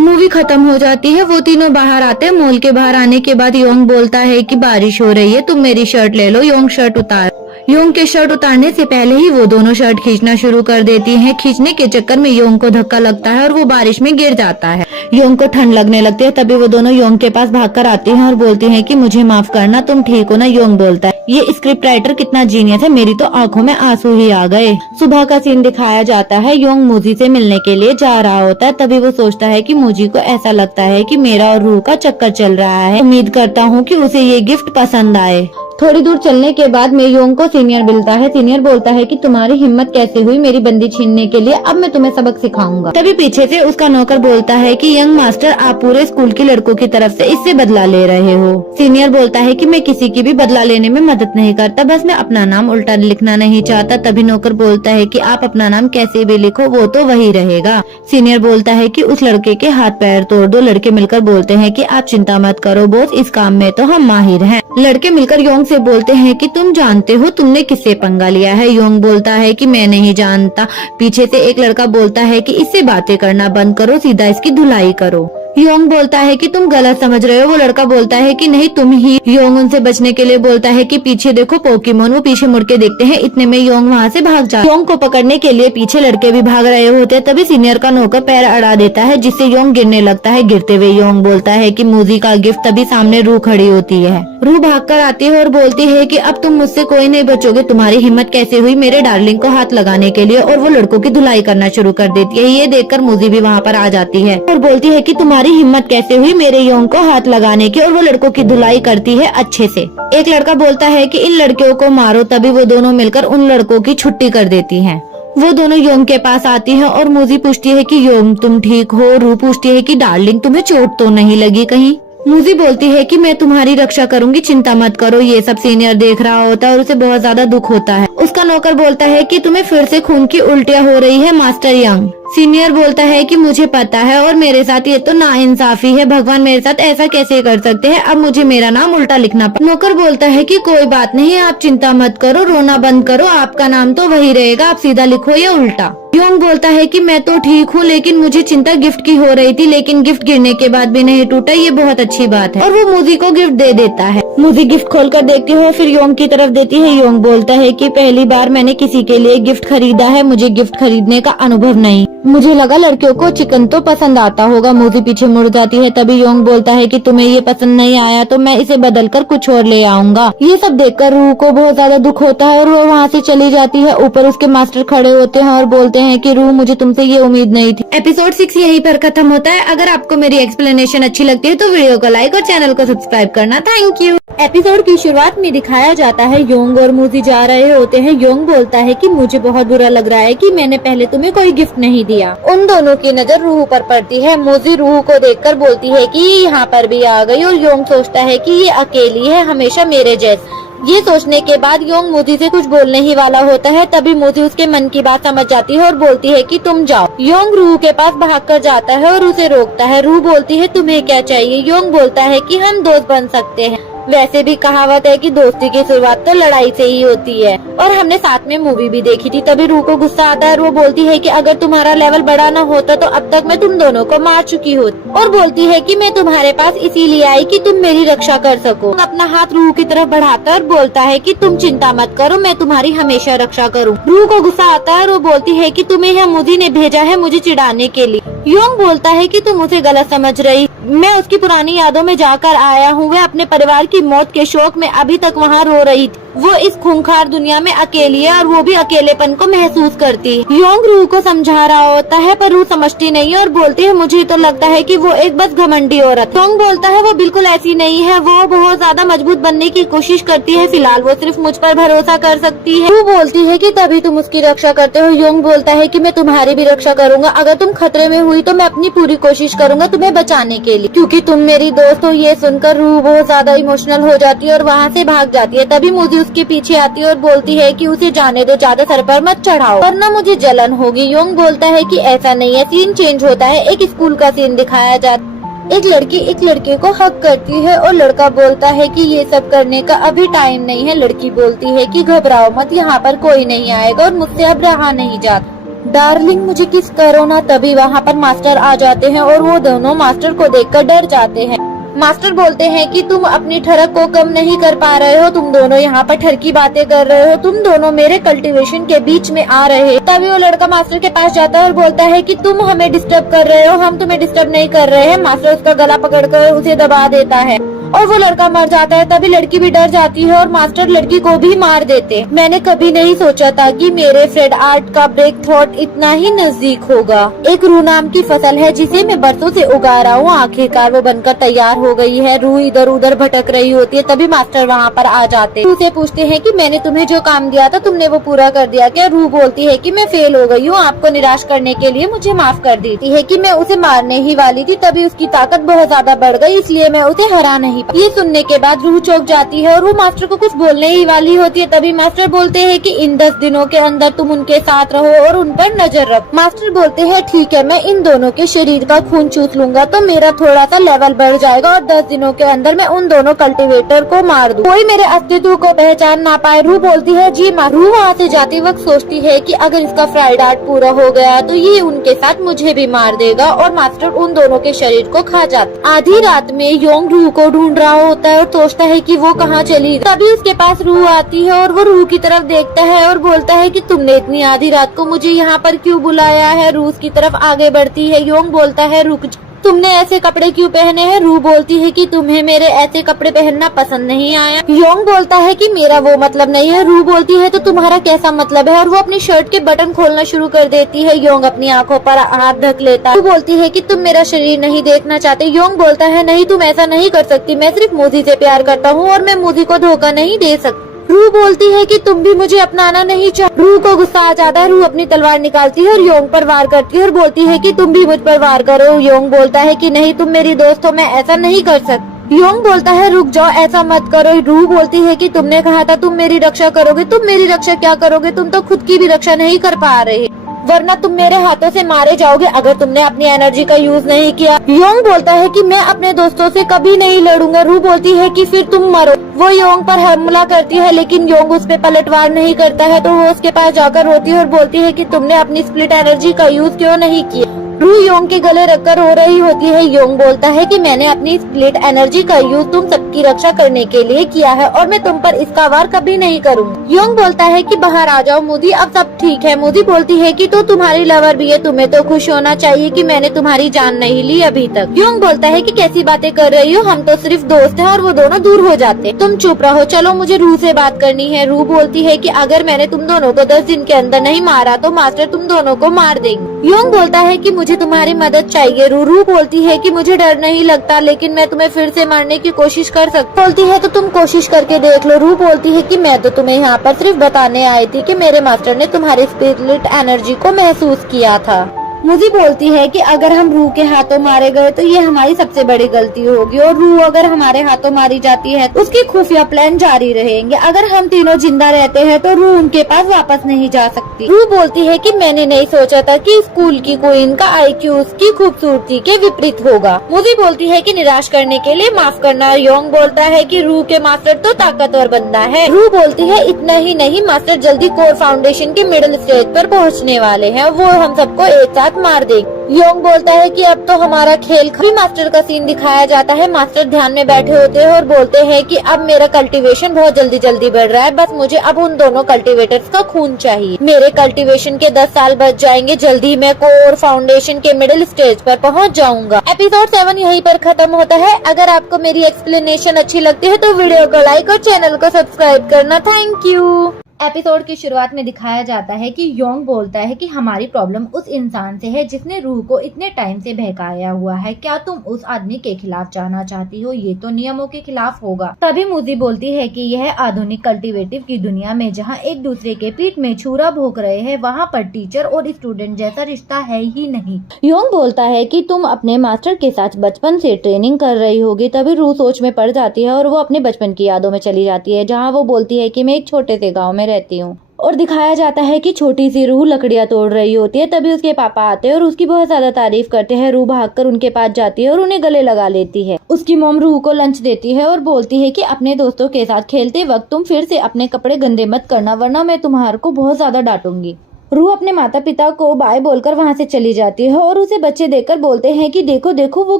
मूवी खत्म हो जाती है। वो तीनों बाहर आते हैं। मॉल के बाहर आने के बाद योंग बोलता है कि बारिश हो रही है, तुम मेरी शर्ट ले लो। योंग शर्ट उतार। योंग के शर्ट उतारने से पहले ही वो दोनों शर्ट खींचना शुरू कर देती हैं। खींचने के चक्कर में योंग को धक्का लगता है और वो बारिश में गिर जाता है। योंग को ठंड लगने लगती है। तभी वो दोनों योंग के पास भागकर आती हैं और बोलती हैं कि मुझे माफ करना, तुम ठीक हो ना। योंग बोलता है ये स्क्रिप्ट राइटर कितना जीनियस है, मेरी तो आंखों में आंसू ही आ गए। सुबह का सीन दिखाया जाता है। योंग मूजी से मिलने के लिए जा रहा होता है। तभी वो सोचता है कि मूजी को ऐसा लगता है कि मेरा और रूह का चक्कर चल रहा है। उम्मीद करता हूँ कि उसे ये गिफ्ट पसंद आए। थोड़ी दूर चलने के बाद में योंग को सीनियर मिलता है। सीनियर बोलता है कि तुम्हारी हिम्मत कैसे हुई मेरी बंदी छीनने के लिए, अब मैं तुम्हें सबक सिखाऊंगा। तभी पीछे से उसका नौकर बोलता है कि यंग मास्टर आप पूरे स्कूल के लड़कों की तरफ से इससे बदला ले रहे हो। सीनियर बोलता है कि मैं किसी की भी बदला लेने में मदद नहीं करता, बस मैं अपना नाम उल्टा लिखना नहीं चाहता। तभी नौकर बोलता है कि आप अपना नाम कैसे भी लिखो वो तो वही रहेगा। सीनियर बोलता है कि उस लड़के के हाथ पैर तोड़ दो। लड़के मिलकर बोलते हैं कि आप चिंता मत करो बॉस, इस काम में तो हम माहिर हैं। लड़के मिलकर योंग से बोलते हैं कि तुम जानते हो तुमने किससे पंगा लिया है। योंग बोलता है कि मैं नहीं जानता। पीछे से एक लड़का बोलता है कि इससे बातें करना बंद करो, सीधा इसकी धुलाई करो। योंग बोलता है कि तुम गलत समझ रहे हो। वो लड़का बोलता है कि नहीं तुम ही। योंग उनसे बचने के लिए बोलता है कि पीछे देखो पोकेमोन। वो पीछे मुड़ के देखते हैं, इतने में योंग वहाँ से भाग जाता है। योंग को पकड़ने के लिए पीछे लड़के भी भाग रहे होते हैं। तभी सीनियर का नौकर पैर अड़ा देता है जिससे योंग गिरने लगता है। गिरते हुए योंग बोलता है कि मूजी का गिफ्ट। तभी सामने रूह खड़ी होती है। रूह भागकर आती है और बोलती है कि अब तुम मुझसे कोई नहीं बचोगे। तुम्हारी हिम्मत कैसे हुई मेरे डार्लिंग को हाथ लगाने के लिए, और वो लड़कों की धुलाई करना शुरू कर देती है। ये देखकर मूजी भी वहाँ पर आ जाती है और बोलती है कि तुम्हारी हिम्मत कैसे हुई मेरे योंग को हाथ लगाने की, और वो लड़कों की धुलाई करती है अच्छे से। एक लड़का बोलता है कि इन लड़कियों को मारो। तभी वो दोनों मिलकर उन लड़कों की छुट्टी कर देती हैं। वो दोनों योंग के पास आती हैं और मूजी पूछती है कि योंग तुम ठीक हो। रूह पूछती है कि डार्लिंग तुम्हें चोट तो नहीं लगी कहीं। मूजी बोलती है कि मैं तुम्हारी रक्षा करूंगी, चिंता मत करो। ये सब सीनियर देख रहा होता है और उसे बहुत ज्यादा दुख होता है। उसका नौकर बोलता है कि तुम्हें फिर से खून की उल्टियाँ हो रही है मास्टर यंग। सीनियर बोलता है कि मुझे पता है और मेरे साथ ये तो नाइंसाफी है, भगवान मेरे साथ ऐसा कैसे कर सकते हैं, अब मुझे मेरा नाम उल्टा लिखना पड़ा। नौकर बोलता है कि कोई बात नहीं, आप चिंता मत करो, रोना बंद करो, आपका नाम तो वही रहेगा, आप सीधा लिखो या उल्टा। योंग बोलता है कि मैं तो ठीक हूँ लेकिन मुझे चिंता गिफ्ट की हो रही थी, लेकिन गिफ्ट गिरने के बाद भी नहीं टूटा, ये बहुत अच्छी बात है। और वो मूजी को गिफ्ट दे देता है। मूजी गिफ्ट खोलकर देखती है फिर योंग की तरफ देती है। योंग बोलता है कि पहली बार मैंने किसी के लिए गिफ्ट खरीदा है, मुझे गिफ्ट खरीदने का अनुभव नहीं, मुझे लगा लड़कियों को चिकन तो पसंद आता होगा। मूजी पीछे मुड़ जाती है। तभी योंग बोलता है कि तुम्हें ये पसंद नहीं आया तो मैं इसे बदलकर कुछ और ले आऊंगा। ये सब देखकर रूह को बहुत ज्यादा दुख होता है और वो वहाँ से चली जाती है। ऊपर उसके मास्टर खड़े होते हैं और बोलते हैं कि रूह मुझे तुमसे ये उम्मीद नहीं थी। एपिसोड 6 यहीं पर खत्म होता है। अगर आपको मेरी एक्सप्लेनेशन अच्छी लगती है तो वीडियो को लाइक और चैनल को सब्सक्राइब करना। Thank you. एपिसोड की शुरुआत में दिखाया जाता है योंग और मूजी जा रहे होते हैं। योंग बोलता है कि मुझे बहुत बुरा लग रहा है कि मैंने पहले तुम्हें कोई गिफ्ट नहीं दिया। उन दोनों की नजर रूह पर पड़ती है। मूजी रूह को देखकर बोलती है कि यहाँ पर भी आ गई, और योंग सोचता है कि ये अकेली है, हमेशा मेरे जैसे। ये सोचने के बाद योंग मोजी से कुछ बोलने ही वाला होता है, तभी मोजी उसके मन की बात समझ जाती है और बोलती है कि तुम जाओ। योंग रूह के पास भागकर जाता है और उसे रोकता है। रूह बोलती है तुम्हें क्या चाहिए? योंग बोलता है कि हम दोस्त बन सकते हैं। वैसे भी कहावत है कि दोस्ती की शुरुआत तो लड़ाई से ही होती है, और हमने साथ में मूवी भी देखी थी। तभी रूह को गुस्सा आता है और वो बोलती है कि अगर तुम्हारा लेवल बड़ा न होता तो अब तक मैं तुम दोनों को मार चुकी होती, और बोलती है कि मैं तुम्हारे पास इसीलिए आई कि तुम मेरी रक्षा कर सको। अपना हाथ रूह की तरफ बढ़ाता है और बोलता है कि तुम चिंता मत करो, मैं तुम्हारी हमेशा रक्षा करूँ। रूह को गुस्सा आता है और वो बोलती है कि तुम्हें यह मोजी ने भेजा है मुझे चिढ़ाने के लिए। योंग बोलता है कि तुम उसे गलत समझ रही, मैं उसकी पुरानी यादों में जाकर आया हूँ। वह अपने परिवार की मौत के शोक में अभी तक वहाँ रो रही थी। वो इस खूंखार दुनिया में अकेली है और वो भी अकेलेपन को महसूस करती है। योंग रूह को समझा रहा होता है पर रूह समझती नहीं है और बोलती है मुझे तो लगता है कि वो एक बस घमंडी औरत है। योंग बोलता है वो बिल्कुल ऐसी नहीं है, वो बहुत ज्यादा मजबूत बनने की कोशिश करती है, फिलहाल वो सिर्फ मुझ पर भरोसा कर सकती है। रूह बोलती है कि तभी तुम उसकी रक्षा करते हो। योंग बोलता है कि मैं तुम्हारी भी रक्षा करूंगा, अगर तुम खतरे में हुई तो मैं अपनी पूरी कोशिश करूंगा तुम्हें बचाने के लिए, क्योंकि तुम मेरी दोस्त हो। ये सुनकर रूह बहुत ज्यादा इमोशनल हो जाती है और वहाँ से भाग जाती है। तभी मोजी उसके पीछे आती है और बोलती है कि उसे जाने दो, ज्यादा सर पर मत चढ़ाओ वरना मुझे जलन होगी। योंग बोलता है कि ऐसा नहीं है। सीन चेंज होता है, एक स्कूल का सीन दिखाया जाता है। एक लड़की एक लड़के को हक करती है और लड़का बोलता है कि ये सब करने का अभी टाइम नहीं है। लड़की बोलती है कि घबराओ मत, यहाँ पर कोई नहीं आएगा और मुझसे अब रहा नहीं जाता। डार्लिंग मुझे किस करो ना। तभी वहाँ पर मास्टर आ जाते हैं और वो दोनों मास्टर को देखकर डर जाते हैं। मास्टर बोलते हैं कि तुम अपनी ठरक को कम नहीं कर पा रहे हो, तुम दोनों यहाँ पर ठर की बातें कर रहे हो, तुम दोनों मेरे कल्टीवेशन के बीच में आ रहे हो। तभी वो लड़का मास्टर के पास जाता है और बोलता है कि तुम हमें डिस्टर्ब कर रहे हो, हम तुम्हें डिस्टर्ब नहीं कर रहे हैं। मास्टर उसका गला पकड़कर उसे दबा देता है और वो लड़का मर जाता है। तभी लड़की भी डर जाती है और मास्टर लड़की को भी मार देते। मैंने कभी नहीं सोचा था कि मेरे फ्रेड आर्ट का ब्रेक थ्रॉट इतना ही नजदीक होगा। एक रूह नाम की फसल है जिसे मैं बरसों से उगा रहा हूँ, आखिरकार वो बनकर तैयार हो गई है। रूह इधर उधर भटक रही होती है। तभी मास्टर वहाँ पर आ जाते। रूह से पूछते हैं कि मैंने तुम्हें जो काम दिया था तुमने वो पूरा कर दिया क्या? रूह बोलती है कि मैं फेल हो गई हूँ, आपको निराश करने के लिए मुझे माफ कर देती है कि मैं उसे मारने ही वाली थी, तभी उसकी ताकत बहुत ज्यादा बढ़ गई इसलिए मैं उसे हरा नहीं। ये सुनने के बाद रूह चौंक जाती है और वो मास्टर को कुछ बोलने ही वाली होती है। तभी मास्टर बोलते हैं कि इन 10 दिनों के अंदर तुम उनके साथ रहो और उन पर नजर रखो। मास्टर बोलते हैं ठीक है, मैं इन दोनों के शरीर का खून चूस लूंगा तो मेरा थोड़ा सा लेवल बढ़ जाएगा और 10 दिनों के अंदर मैं उन दोनों कल्टीवेटर को मार दूं, कोई मेरे अस्तित्व को पहचान ना पाए। रूह बोलती है जी माँ। रूह वहाँ से जाते वक्त सोचती है कि अगर इसका फ्राइड आर्ट पूरा हो गया तो ये उनके साथ मुझे भी मार देगा और मास्टर उन दोनों के शरीर को खा जाता। आधी रात में योंग रूह को ढूंढ रहा होता है और सोचता है कि वो कहाँ चली। तभी उसके पास रूह आती है और वो रूह की तरफ देखता है और बोलता है कि तुमने इतनी आधी रात को मुझे यहाँ पर क्यों बुलाया है? रूह की तरफ आगे बढ़ती है। योंग बोलता है रुक, तुमने ऐसे कपड़े क्यों पहने हैं? रूह बोलती है कि तुम्हें मेरे ऐसे कपड़े पहनना पसंद नहीं आया। योंग बोलता है कि मेरा वो मतलब नहीं है। रूह बोलती है तो तुम्हारा कैसा मतलब है? और वो अपनी शर्ट के बटन खोलना शुरू कर देती है। योंग अपनी आंखों पर हाथ ढक लेता है। रूह बोलती है कि तुम मेरा शरीर नहीं देखना चाहते। योंग बोलता है नहीं, तुम ऐसा नहीं कर सकती, मैं सिर्फ मोजी से प्यार करता हूँ और मैं मोजी को धोखा नहीं दे सकती। रूह बोलती है कि तुम भी मुझे अपनाना नहीं चाहते। रूह को गुस्सा आ जाता है। रूह अपनी तलवार निकालती है और योंग पर वार करती है और बोलती है कि तुम भी मुझ पर वार करो। योंग बोलता है कि नहीं, तुम मेरी दोस्त हो, मैं ऐसा नहीं कर सकती। योंग बोलता है रुक जाओ, ऐसा मत करो। रूह बोलती है कि तुमने कहा था तुम मेरी रक्षा करोगे, तुम मेरी रक्षा क्या करोगे? तुम तो खुद की भी रक्षा नहीं कर पा रहे, वरना तुम मेरे हाथों से मारे जाओगे अगर तुमने अपनी एनर्जी का यूज नहीं किया। योंग बोलता है कि मैं अपने दोस्तों से कभी नहीं लड़ूंगा। रूह बोलती है कि फिर तुम मरो। वो योंग पर हमला करती है लेकिन योंग उस पे पलटवार नहीं करता है तो वो उसके पास जाकर रोती है और बोलती है कि तुमने अपनी स्प्लिट एनर्जी का यूज क्यों नहीं किया। रूह योंग के गले रखकर रो रही होती है। योंग बोलता है कि मैंने अपनी स्प्लिट एनर्जी का यूज तुम सबकी रक्षा करने के लिए किया है और मैं तुम पर इसका वार कभी नहीं करूँगा। योंग बोलता है कि बाहर आ जाओ मोदी, अब सब ठीक है। मोदी बोलती है कि तो तुम्हारी लवर भी है, तुम्हें तो खुश होना चाहिए कि मैंने तुम्हारी जान नहीं ली अभी तक। योंग बोलता है कि कैसी बातें कर रही हो, हम तो सिर्फ दोस्त हैं और वो दोनों दूर हो जाते। तुम चुप रहो, चलो मुझे रूह से बात करनी है। रूह बोलती है कि अगर मैंने तुम दोनों को 10 दिन के अंदर नहीं मारा तो मास्टर तुम दोनों को मार देंगे। योंग बोलता है कि मुझे तुम्हारी मदद चाहिए। रूह बोलती है कि मुझे डर नहीं लगता लेकिन मैं तुम्हें फिर से मारने की कोशिश कर सकती। बोलती है तो तुम कोशिश करके देख लो। रूह बोलती है कि मैं तो तुम्हें यहाँ पर सिर्फ बताने आई थी कि मेरे मास्टर ने तुम्हारी स्पिरिट एनर्जी को महसूस किया था। मुझी बोलती है कि अगर हम रूह के हाथों मारे गए तो ये हमारी सबसे बड़ी गलती होगी और रूह अगर हमारे हाथों मारी जाती है तो उसके खुफिया प्लान जारी रहेंगे। अगर हम तीनों जिंदा रहते हैं तो रूह उनके पास वापस नहीं जा सकती। रूह बोलती है कि मैंने नहीं सोचा था कि स्कूल की क्वीन का IQ उसकी खूबसूरती के विपरीत होगा। मुझी बोलती है कि निराश करने के लिए माफ करना। योंग बोलता है कि रूह के मास्टर तो ताकतवर बंदा है। रूह बोलती है इतना ही नहीं, मास्टर जल्दी कोर फाउंडेशन के मिडिल स्टेज पर पहुंचने वाले हैं, वो हम सबको एक साथ मार देंगे। योंग बोलता है कि अब तो हमारा खेल भी मास्टर का सीन दिखाया जाता है। मास्टर ध्यान में बैठे होते हैं और बोलते हैं कि अब मेरा कल्टीवेशन बहुत जल्दी जल्दी बढ़ रहा है, बस मुझे अब उन दोनों कल्टीवेटर्स का खून चाहिए। मेरे कल्टीवेशन के 10 साल बच जाएंगे, जल्दी मैं कोर फाउंडेशन के मिडिल स्टेज पर पहुंच जाऊंगा। एपिसोड 7 यहीं पर खत्म होता है। अगर आपको मेरी एक्सप्लेनेशन अच्छी लगती है तो वीडियो को लाइक और चैनल को सब्सक्राइब करना। Thank you. एपिसोड की शुरुआत में दिखाया जाता है कि योंग बोलता है कि हमारी प्रॉब्लम उस इंसान से है जिसने रूह को इतने टाइम से बहकाया हुआ है। क्या तुम उस आदमी के खिलाफ जाना चाहती हो? ये तो नियमों के खिलाफ होगा। तभी मुजी बोलती है कि यह आधुनिक कल्टीवेटिव की दुनिया में जहाँ एक दूसरे के पीठ में छुरा भोंक रहे हैं, वहाँ पर टीचर और स्टूडेंट जैसा रिश्ता है ही नहीं। योंग बोलता है कि तुम अपने मास्टर के साथ बचपन से ट्रेनिंग कर रही होगी। तभी रूह सोच में पड़ जाती है और वो अपने बचपन की यादों में चली जाती है, जहाँ वो बोलती है कि मैं एक छोटे से गाँव में रहती हूँ। और दिखाया जाता है कि छोटी सी रूह लकड़ियां तोड़ रही होती है। तभी उसके पापा आते हैं और उसकी बहुत ज्यादा तारीफ करते हैं। रूह भागकर उनके पास जाती है और उन्हें गले लगा लेती है। उसकी मॉम रूह को लंच देती है और बोलती है कि अपने दोस्तों के साथ खेलते वक्त तुम फिर से अपने कपड़े गंदे मत करना, वरना मैं तुम्हारे को बहुत ज्यादा डांटूंगी। रूह अपने माता पिता को बाय बोलकर वहाँ से चली जाती है और उसे बच्चे देखकर बोलते हैं कि देखो देखो वो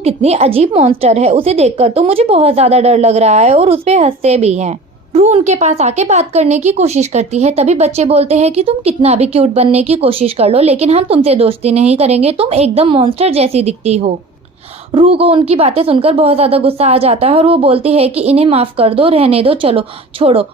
कितनी अजीब मॉन्स्टर है, उसे देखकर तो मुझे बहुत ज्यादा डर लग रहा है, और उस पे हंसते भी हैं। रूह उनके पास आके बात करने की कोशिश करती है। तभी बच्चे बोलते हैं कि तुम कितना भी क्यूट बनने की कोशिश कर लो, लेकिन हम तुमसे दोस्ती नहीं करेंगे, तुम एकदम मॉन्स्टर जैसी दिखती हो। रूह को उनकी बातें सुनकर बहुत ज्यादा गुस्सा आ जाता है और वो बोलती है कि इन्हें माफ कर दो, रहने दो, चलो छोड़ो।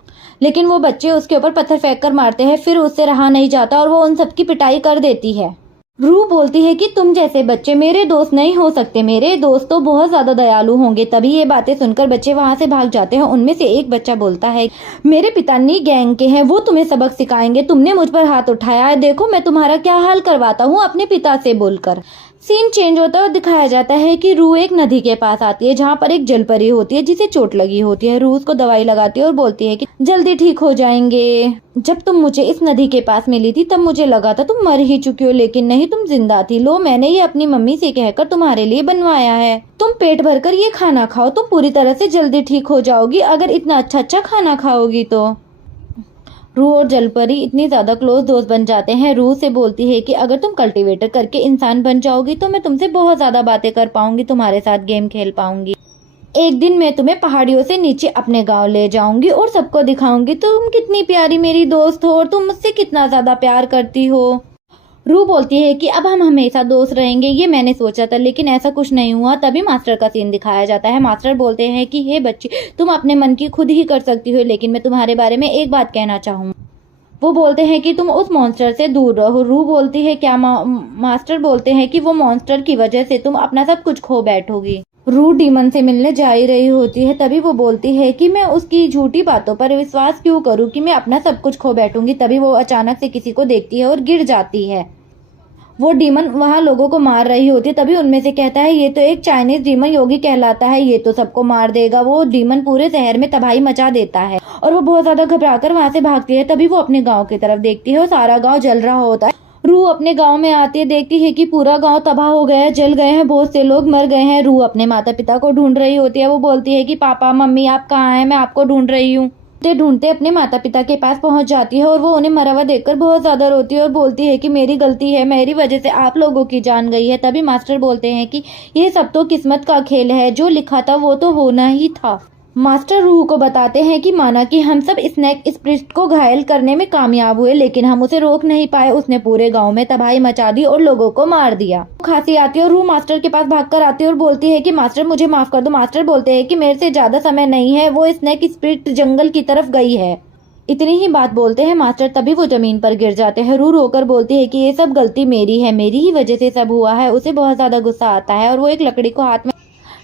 लेकिन वो बच्चे उसके ऊपर पत्थर फेंक कर मारते हैं। फिर उससे रहा नहीं जाता और वो उन सबकी पिटाई कर देती है। रूह बोलती है कि तुम जैसे बच्चे मेरे दोस्त नहीं हो सकते, मेरे दोस्त तो बहुत ज्यादा दयालु होंगे। तभी ये बातें सुनकर बच्चे वहाँ से भाग जाते हैं। उनमें से एक बच्चा बोलता है, मेरे पिता नी गैंग के हैं, वो तुम्हें सबक सिखाएंगे, तुमने मुझ पर हाथ उठाया है, देखो मैं तुम्हारा क्या हाल करवाता हूँ अपने पिता से बोलकर। सीन चेंज होता है और दिखाया जाता है कि रूह एक नदी के पास आती है, जहाँ पर एक जलपरी होती है जिसे चोट लगी होती है। रूह उसको दवाई लगाती है और बोलती है कि जल्दी ठीक हो जाएंगे। जब तुम मुझे इस नदी के पास मिली थी तब मुझे लगा था तुम मर ही चुकी हो, लेकिन नहीं, तुम जिंदा थी। लो, मैंने ये अपनी मम्मी से कहकर तुम्हारे लिए बनवाया है, तुम पेट भरकर ये खाना खाओ, तुम पूरी तरह से जल्दी ठीक हो जाओगी अगर इतना अच्छा अच्छा खाना खाओगी तो। रूह और जलपरी इतनी ज्यादा क्लोज दोस्त बन जाते हैं। रूह से बोलती है कि अगर तुम कल्टीवेटर करके इंसान बन जाओगी तो मैं तुमसे बहुत ज्यादा बातें कर पाऊंगी, तुम्हारे साथ गेम खेल पाऊंगी। एक दिन मैं तुम्हें पहाड़ियों से नीचे अपने गांव ले जाऊंगी और सबको दिखाऊंगी तुम कितनी प्यारी मेरी दोस्त हो और तुम मुझसे कितना ज्यादा प्यार करती हो। रूह बोलती है कि अब हम हमेशा दोस्त रहेंगे, ये मैंने सोचा था, लेकिन ऐसा कुछ नहीं हुआ। तभी मास्टर का सीन दिखाया जाता है। मास्टर बोलते हैं कि हे बच्ची, तुम अपने मन की खुद ही कर सकती हो, लेकिन मैं तुम्हारे बारे में एक बात कहना चाहूँ। वो बोलते हैं कि तुम उस मॉन्स्टर से दूर रहो। रूह बोलती है क्या? मास्टर बोलते हैं कि वो मॉन्स्टर की वजह से तुम अपना सब कुछ खो बैठोगी। रूह डीमन से मिलने जा ही रही होती है। तभी वो बोलती है कि मैं उसकी झूठी बातों पर विश्वास क्यों करूं कि मैं अपना सब कुछ खो बैठूंगी। तभी वो अचानक से किसी को देखती है और गिर जाती है। वो डीमन वहाँ लोगों को मार रही होती है। तभी उनमें से कहता है ये तो एक चाइनीज डीमन योगी कहलाता है, ये तो सबको मार देगा। वो डीमन पूरे शहर में तबाही मचा देता है और वो बहुत ज्यादा घबराकर वहाँ से भागती है। तभी वो अपने गाँव की तरफ देखती है और सारा गाँव जल रहा होता है। रूह अपने गांव में आती है, देखती है कि पूरा गांव तबाह हो गया है, जल गए हैं, बहुत से लोग मर गए हैं। रूह अपने माता पिता को ढूंढ रही होती है। वो बोलती है कि पापा मम्मी आप कहाँ हैं, मैं आपको ढूंढ रही हूँ। ढूंढते अपने माता पिता के पास पहुंच जाती है और वो उन्हें मरा हुआ देखकर बहुत ज्यादा रोती है और बोलती है कि मेरी गलती है, मेरी वजह से आप लोगों की जान गई है। तभी मास्टर बोलते हैं कि ये सब तो किस्मत का खेल है, जो लिखा था वो तो होना ही था। मास्टर रूह को बताते हैं कि माना कि हम सब स्नेक स्प्रिट को घायल करने में कामयाब हुए, लेकिन हम उसे रोक नहीं पाए। उसने पूरे गांव में तबाही मचा दी और लोगों को मार दिया। खांसी आती है और रूह मास्टर के पास भागकर आती है और बोलती है कि मास्टर मुझे माफ कर दो। मास्टर बोलते हैं कि मेरे से ज्यादा समय नहीं है, वो स्नेक स्प्रिट जंगल की तरफ गई है। इतनी ही बात बोलते हैं मास्टर, तभी वो जमीन पर गिर जाते हैं। रूह रोकर बोलती है कि ये सब गलती मेरी है, मेरी ही वजह से सब हुआ है। उसे बहुत ज्यादा गुस्सा आता है और वो एक लकड़ी को हाथ में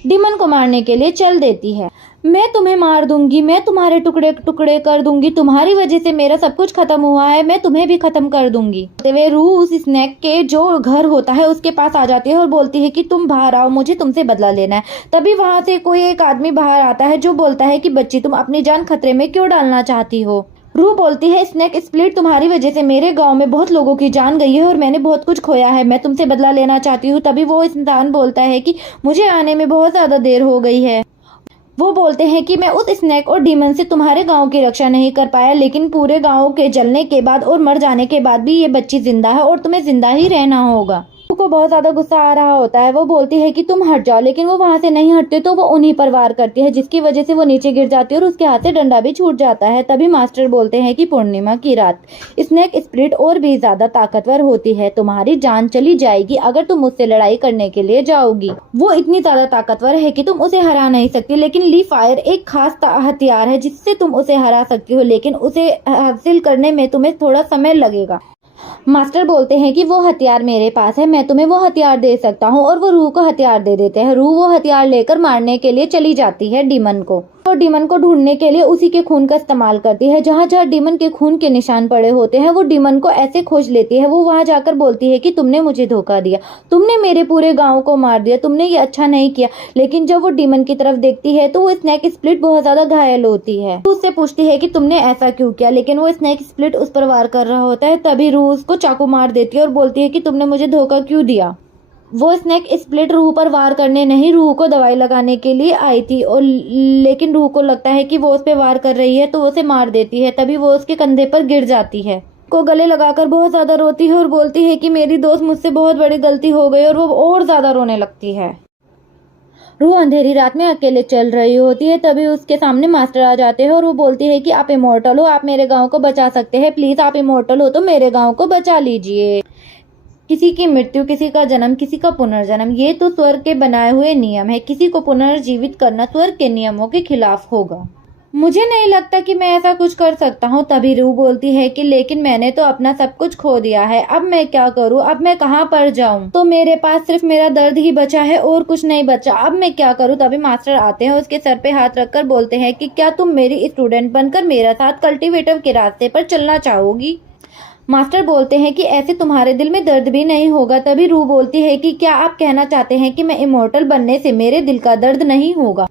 डीमन को मारने के लिए चल देती है। मैं तुम्हें मार दूंगी, मैं तुम्हारे टुकड़े टुकड़े कर दूंगी, तुम्हारी वजह से मेरा सब कुछ खत्म हुआ है, मैं तुम्हें भी खत्म कर दूंगी। वे रू उस स्नेक के जो घर होता है उसके पास आ जाती है और बोलती है कि तुम बाहर आओ, मुझे तुमसे बदला लेना है। तभी वहां से कोई एक आदमी बाहर आता है जो बोलता है कि बच्ची तुम अपनी जान खतरे में क्यों डालना चाहती हो। रू बोलती है स्नेक स्प्लिट तुम्हारी वजह से मेरे गांव में बहुत लोगों की जान गई है और मैंने बहुत कुछ खोया है, मैं तुमसे बदला लेना चाहती हूँ। तभी वो इंसान बोलता है कि मुझे आने में बहुत ज्यादा देर हो गई है। वो बोलते हैं कि मैं उस स्नेक और डीमन से तुम्हारे गांव की रक्षा नहीं कर पाया, लेकिन पूरे गांव के जलने के बाद और मर जाने के बाद भी ये बच्ची जिंदा है और तुम्हें जिंदा ही रहना होगा। को बहुत ज्यादा गुस्सा आ रहा होता है। वो बोलती है कि तुम हट जाओ, लेकिन वो वहां से नहीं हटते तो वो उन्हीं पर वार करती है, जिसकी वजह से वो नीचे गिर जाती है और उसके हाथ से डंडा भी छूट जाता है। तभी मास्टर बोलते हैं कि पूर्णिमा की रात स्नेक स्प्लिट और भी ज्यादा ताकतवर होती है, तुम्हारी जान चली जाएगी अगर तुम मुझसे लड़ाई करने के लिए जाओगी। वो इतनी ज्यादा ताकतवर है कि तुम उसे हरा नहीं सकती, लेकिन ली फायर एक खास हथियार है जिससे तुम उसे हरा सकती हो, लेकिन उसे हासिल करने में तुम्हें थोड़ा समय लगेगा। मास्टर बोलते हैं कि वो हथियार मेरे पास है, मैं तुम्हें वो हथियार दे सकता हूँ, और वो रूह को हथियार दे देते हैं। रूह वो हथियार लेकर मारने के लिए चली जाती है डीमन को, और डीमन को ढूंढने के लिए उसी के खून का इस्तेमाल करती है। जहाँ जहाँ डीमन के खून के निशान पड़े होते हैं वो डीमन को ऐसे खोज लेती है। वो वहां जाकर बोलती है कि तुमने मुझे धोखा दिया, तुमने मेरे पूरे गाँव को मार दिया, तुमने ये अच्छा नहीं किया। लेकिन जब वो डीमन की तरफ देखती है तो वो स्नेक स्प्लिट बहुत ज्यादा घायल होती है। तो उससे पूछती है कि तुमने ऐसा क्यों किया, लेकिन वो स्नेक स्प्लिट उस पर वार कर रहा होता है। तभी रूह उसको चाकू मार देती है और बोलती है कि तुमने मुझे धोखा क्यों दिया। वो स्नेक स्प्लिट रूह पर वार करने नहीं, रूह को दवाई लगाने के लिए आई थी, और लेकिन रूह को लगता है कि वो उस पर वार कर रही है तो वो उसे मार देती है। तभी वो उसके कंधे पर गिर जाती है, को गले लगाकर बहुत ज्यादा रोती है और बोलती है कि मेरी दोस्त मुझसे बहुत बड़ी गलती हो गई, और वो और ज्यादा रोने लगती है। रूह अंधेरी रात में अकेले चल रही होती है। तभी उसके सामने मास्टर आ जाते हैं और वो बोलती है कि आप इमोर्टल हो, आप मेरे गांव को बचा सकते हैं, प्लीज आप इमोर्टल हो तो मेरे गांव को बचा लीजिए। किसी की मृत्यु, किसी का जन्म, किसी का पुनर्जन्म, ये तो स्वर्ग के बनाए हुए नियम है। किसी को पुनर्जीवित करना स्वर्ग के नियमों के खिलाफ होगा। मुझे नहीं लगता कि मैं ऐसा कुछ कर सकता हूँ। तभी रूह बोलती है कि लेकिन मैंने तो अपना सब कुछ खो दिया है, अब मैं क्या करूँ, अब मैं कहाँ पर जाऊँ, तो मेरे पास सिर्फ मेरा दर्द ही बचा है और कुछ नहीं बचा, अब मैं क्या करूँ। तभी मास्टर आते हैं, उसके सर पे हाथ रखकर बोलते हैं कि क्या तुम मेरी स्टूडेंट बनकर मेरे साथ कल्टीवेटर के रास्ते पर चलना चाहोगी। मास्टर बोलते हैं कि ऐसे तुम्हारे दिल में दर्द भी नहीं होगा। तभी रूह बोलती है कि क्या आप कहना चाहते हैं कि मैं इमोर्टल बनने से मेरे दिल का दर्द नहीं होगा।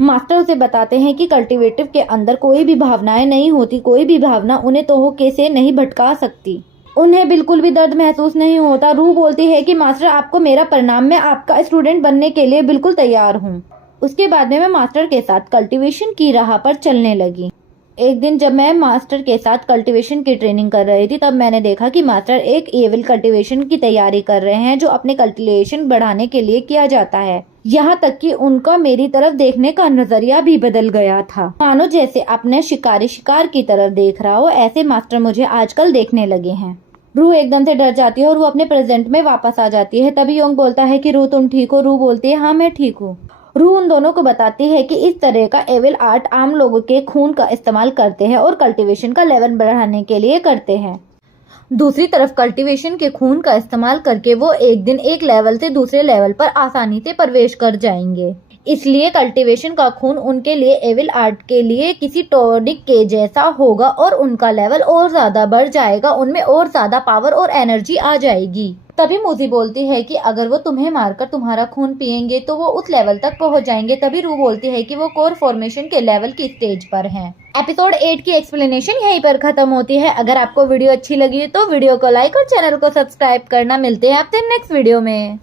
मास्टर उसे बताते हैं कि कल्टीवेटिव के अंदर कोई भी भावनाएं नहीं होती, कोई भी भावना उन्हें तोहके से नहीं भटका सकती, उन्हें बिल्कुल भी दर्द महसूस नहीं होता। रूह बोलती है कि मास्टर आपको मेरा प्रणाम, मैं आपका स्टूडेंट बनने के लिए बिल्कुल तैयार हूँ। उसके बाद में मैं मास्टर के साथ कल्टीवेशन की राह पर चलने लगी। एक दिन जब मैं मास्टर के साथ कल्टीवेशन की ट्रेनिंग कर रही थी, तब मैंने देखा कि मास्टर एक एविल कल्टीवेशन की तैयारी कर रहे हैं, जो अपने कल्टीवेशन बढ़ाने के लिए किया जाता है। यहाँ तक कि उनका मेरी तरफ देखने का नजरिया भी बदल गया था, मानो जैसे अपने शिकारी शिकार की तरफ देख रहा हो, ऐसे मास्टर मुझे आजकल देखने लगे हैं। रूह एकदम से डर जाती है और वो अपने प्रेजेंट में वापस आ जाती है। तभी योंग बोलता है कि रूह तुम ठीक हो। रूह बोलती है हाँ मैं ठीक हूँ। रूह उन दोनों को बताती है कि इस तरह का एविल आर्ट आम लोगों के खून का इस्तेमाल करते हैं और कल्टीवेशन का लेवल बढ़ाने के लिए करते हैं। दूसरी तरफ कल्टीवेशन के खून का इस्तेमाल करके वो एक दिन एक लेवल से दूसरे लेवल पर आसानी से प्रवेश कर जाएंगे। इसलिए कल्टीवेशन का खून उनके लिए एविल आर्ट के लिए किसी टॉनिक के जैसा होगा और उनका लेवल और ज्यादा बढ़ जाएगा, उनमें और ज्यादा पावर और एनर्जी आ जाएगी। तभी मूजी बोलती है कि अगर वो तुम्हें मारकर तुम्हारा खून पिएंगे तो वो उस लेवल तक पहुंच जाएंगे। तभी रूह बोलती है कि वो कोर फॉर्मेशन के लेवल की स्टेज पर हैं। एपिसोड 8 की एक्सप्लेनेशन यहीं पर खत्म होती है। अगर आपको वीडियो अच्छी लगी तो वीडियो को लाइक और चैनल को सब्सक्राइब करना। मिलते हैं आपसे नेक्स्ट वीडियो में।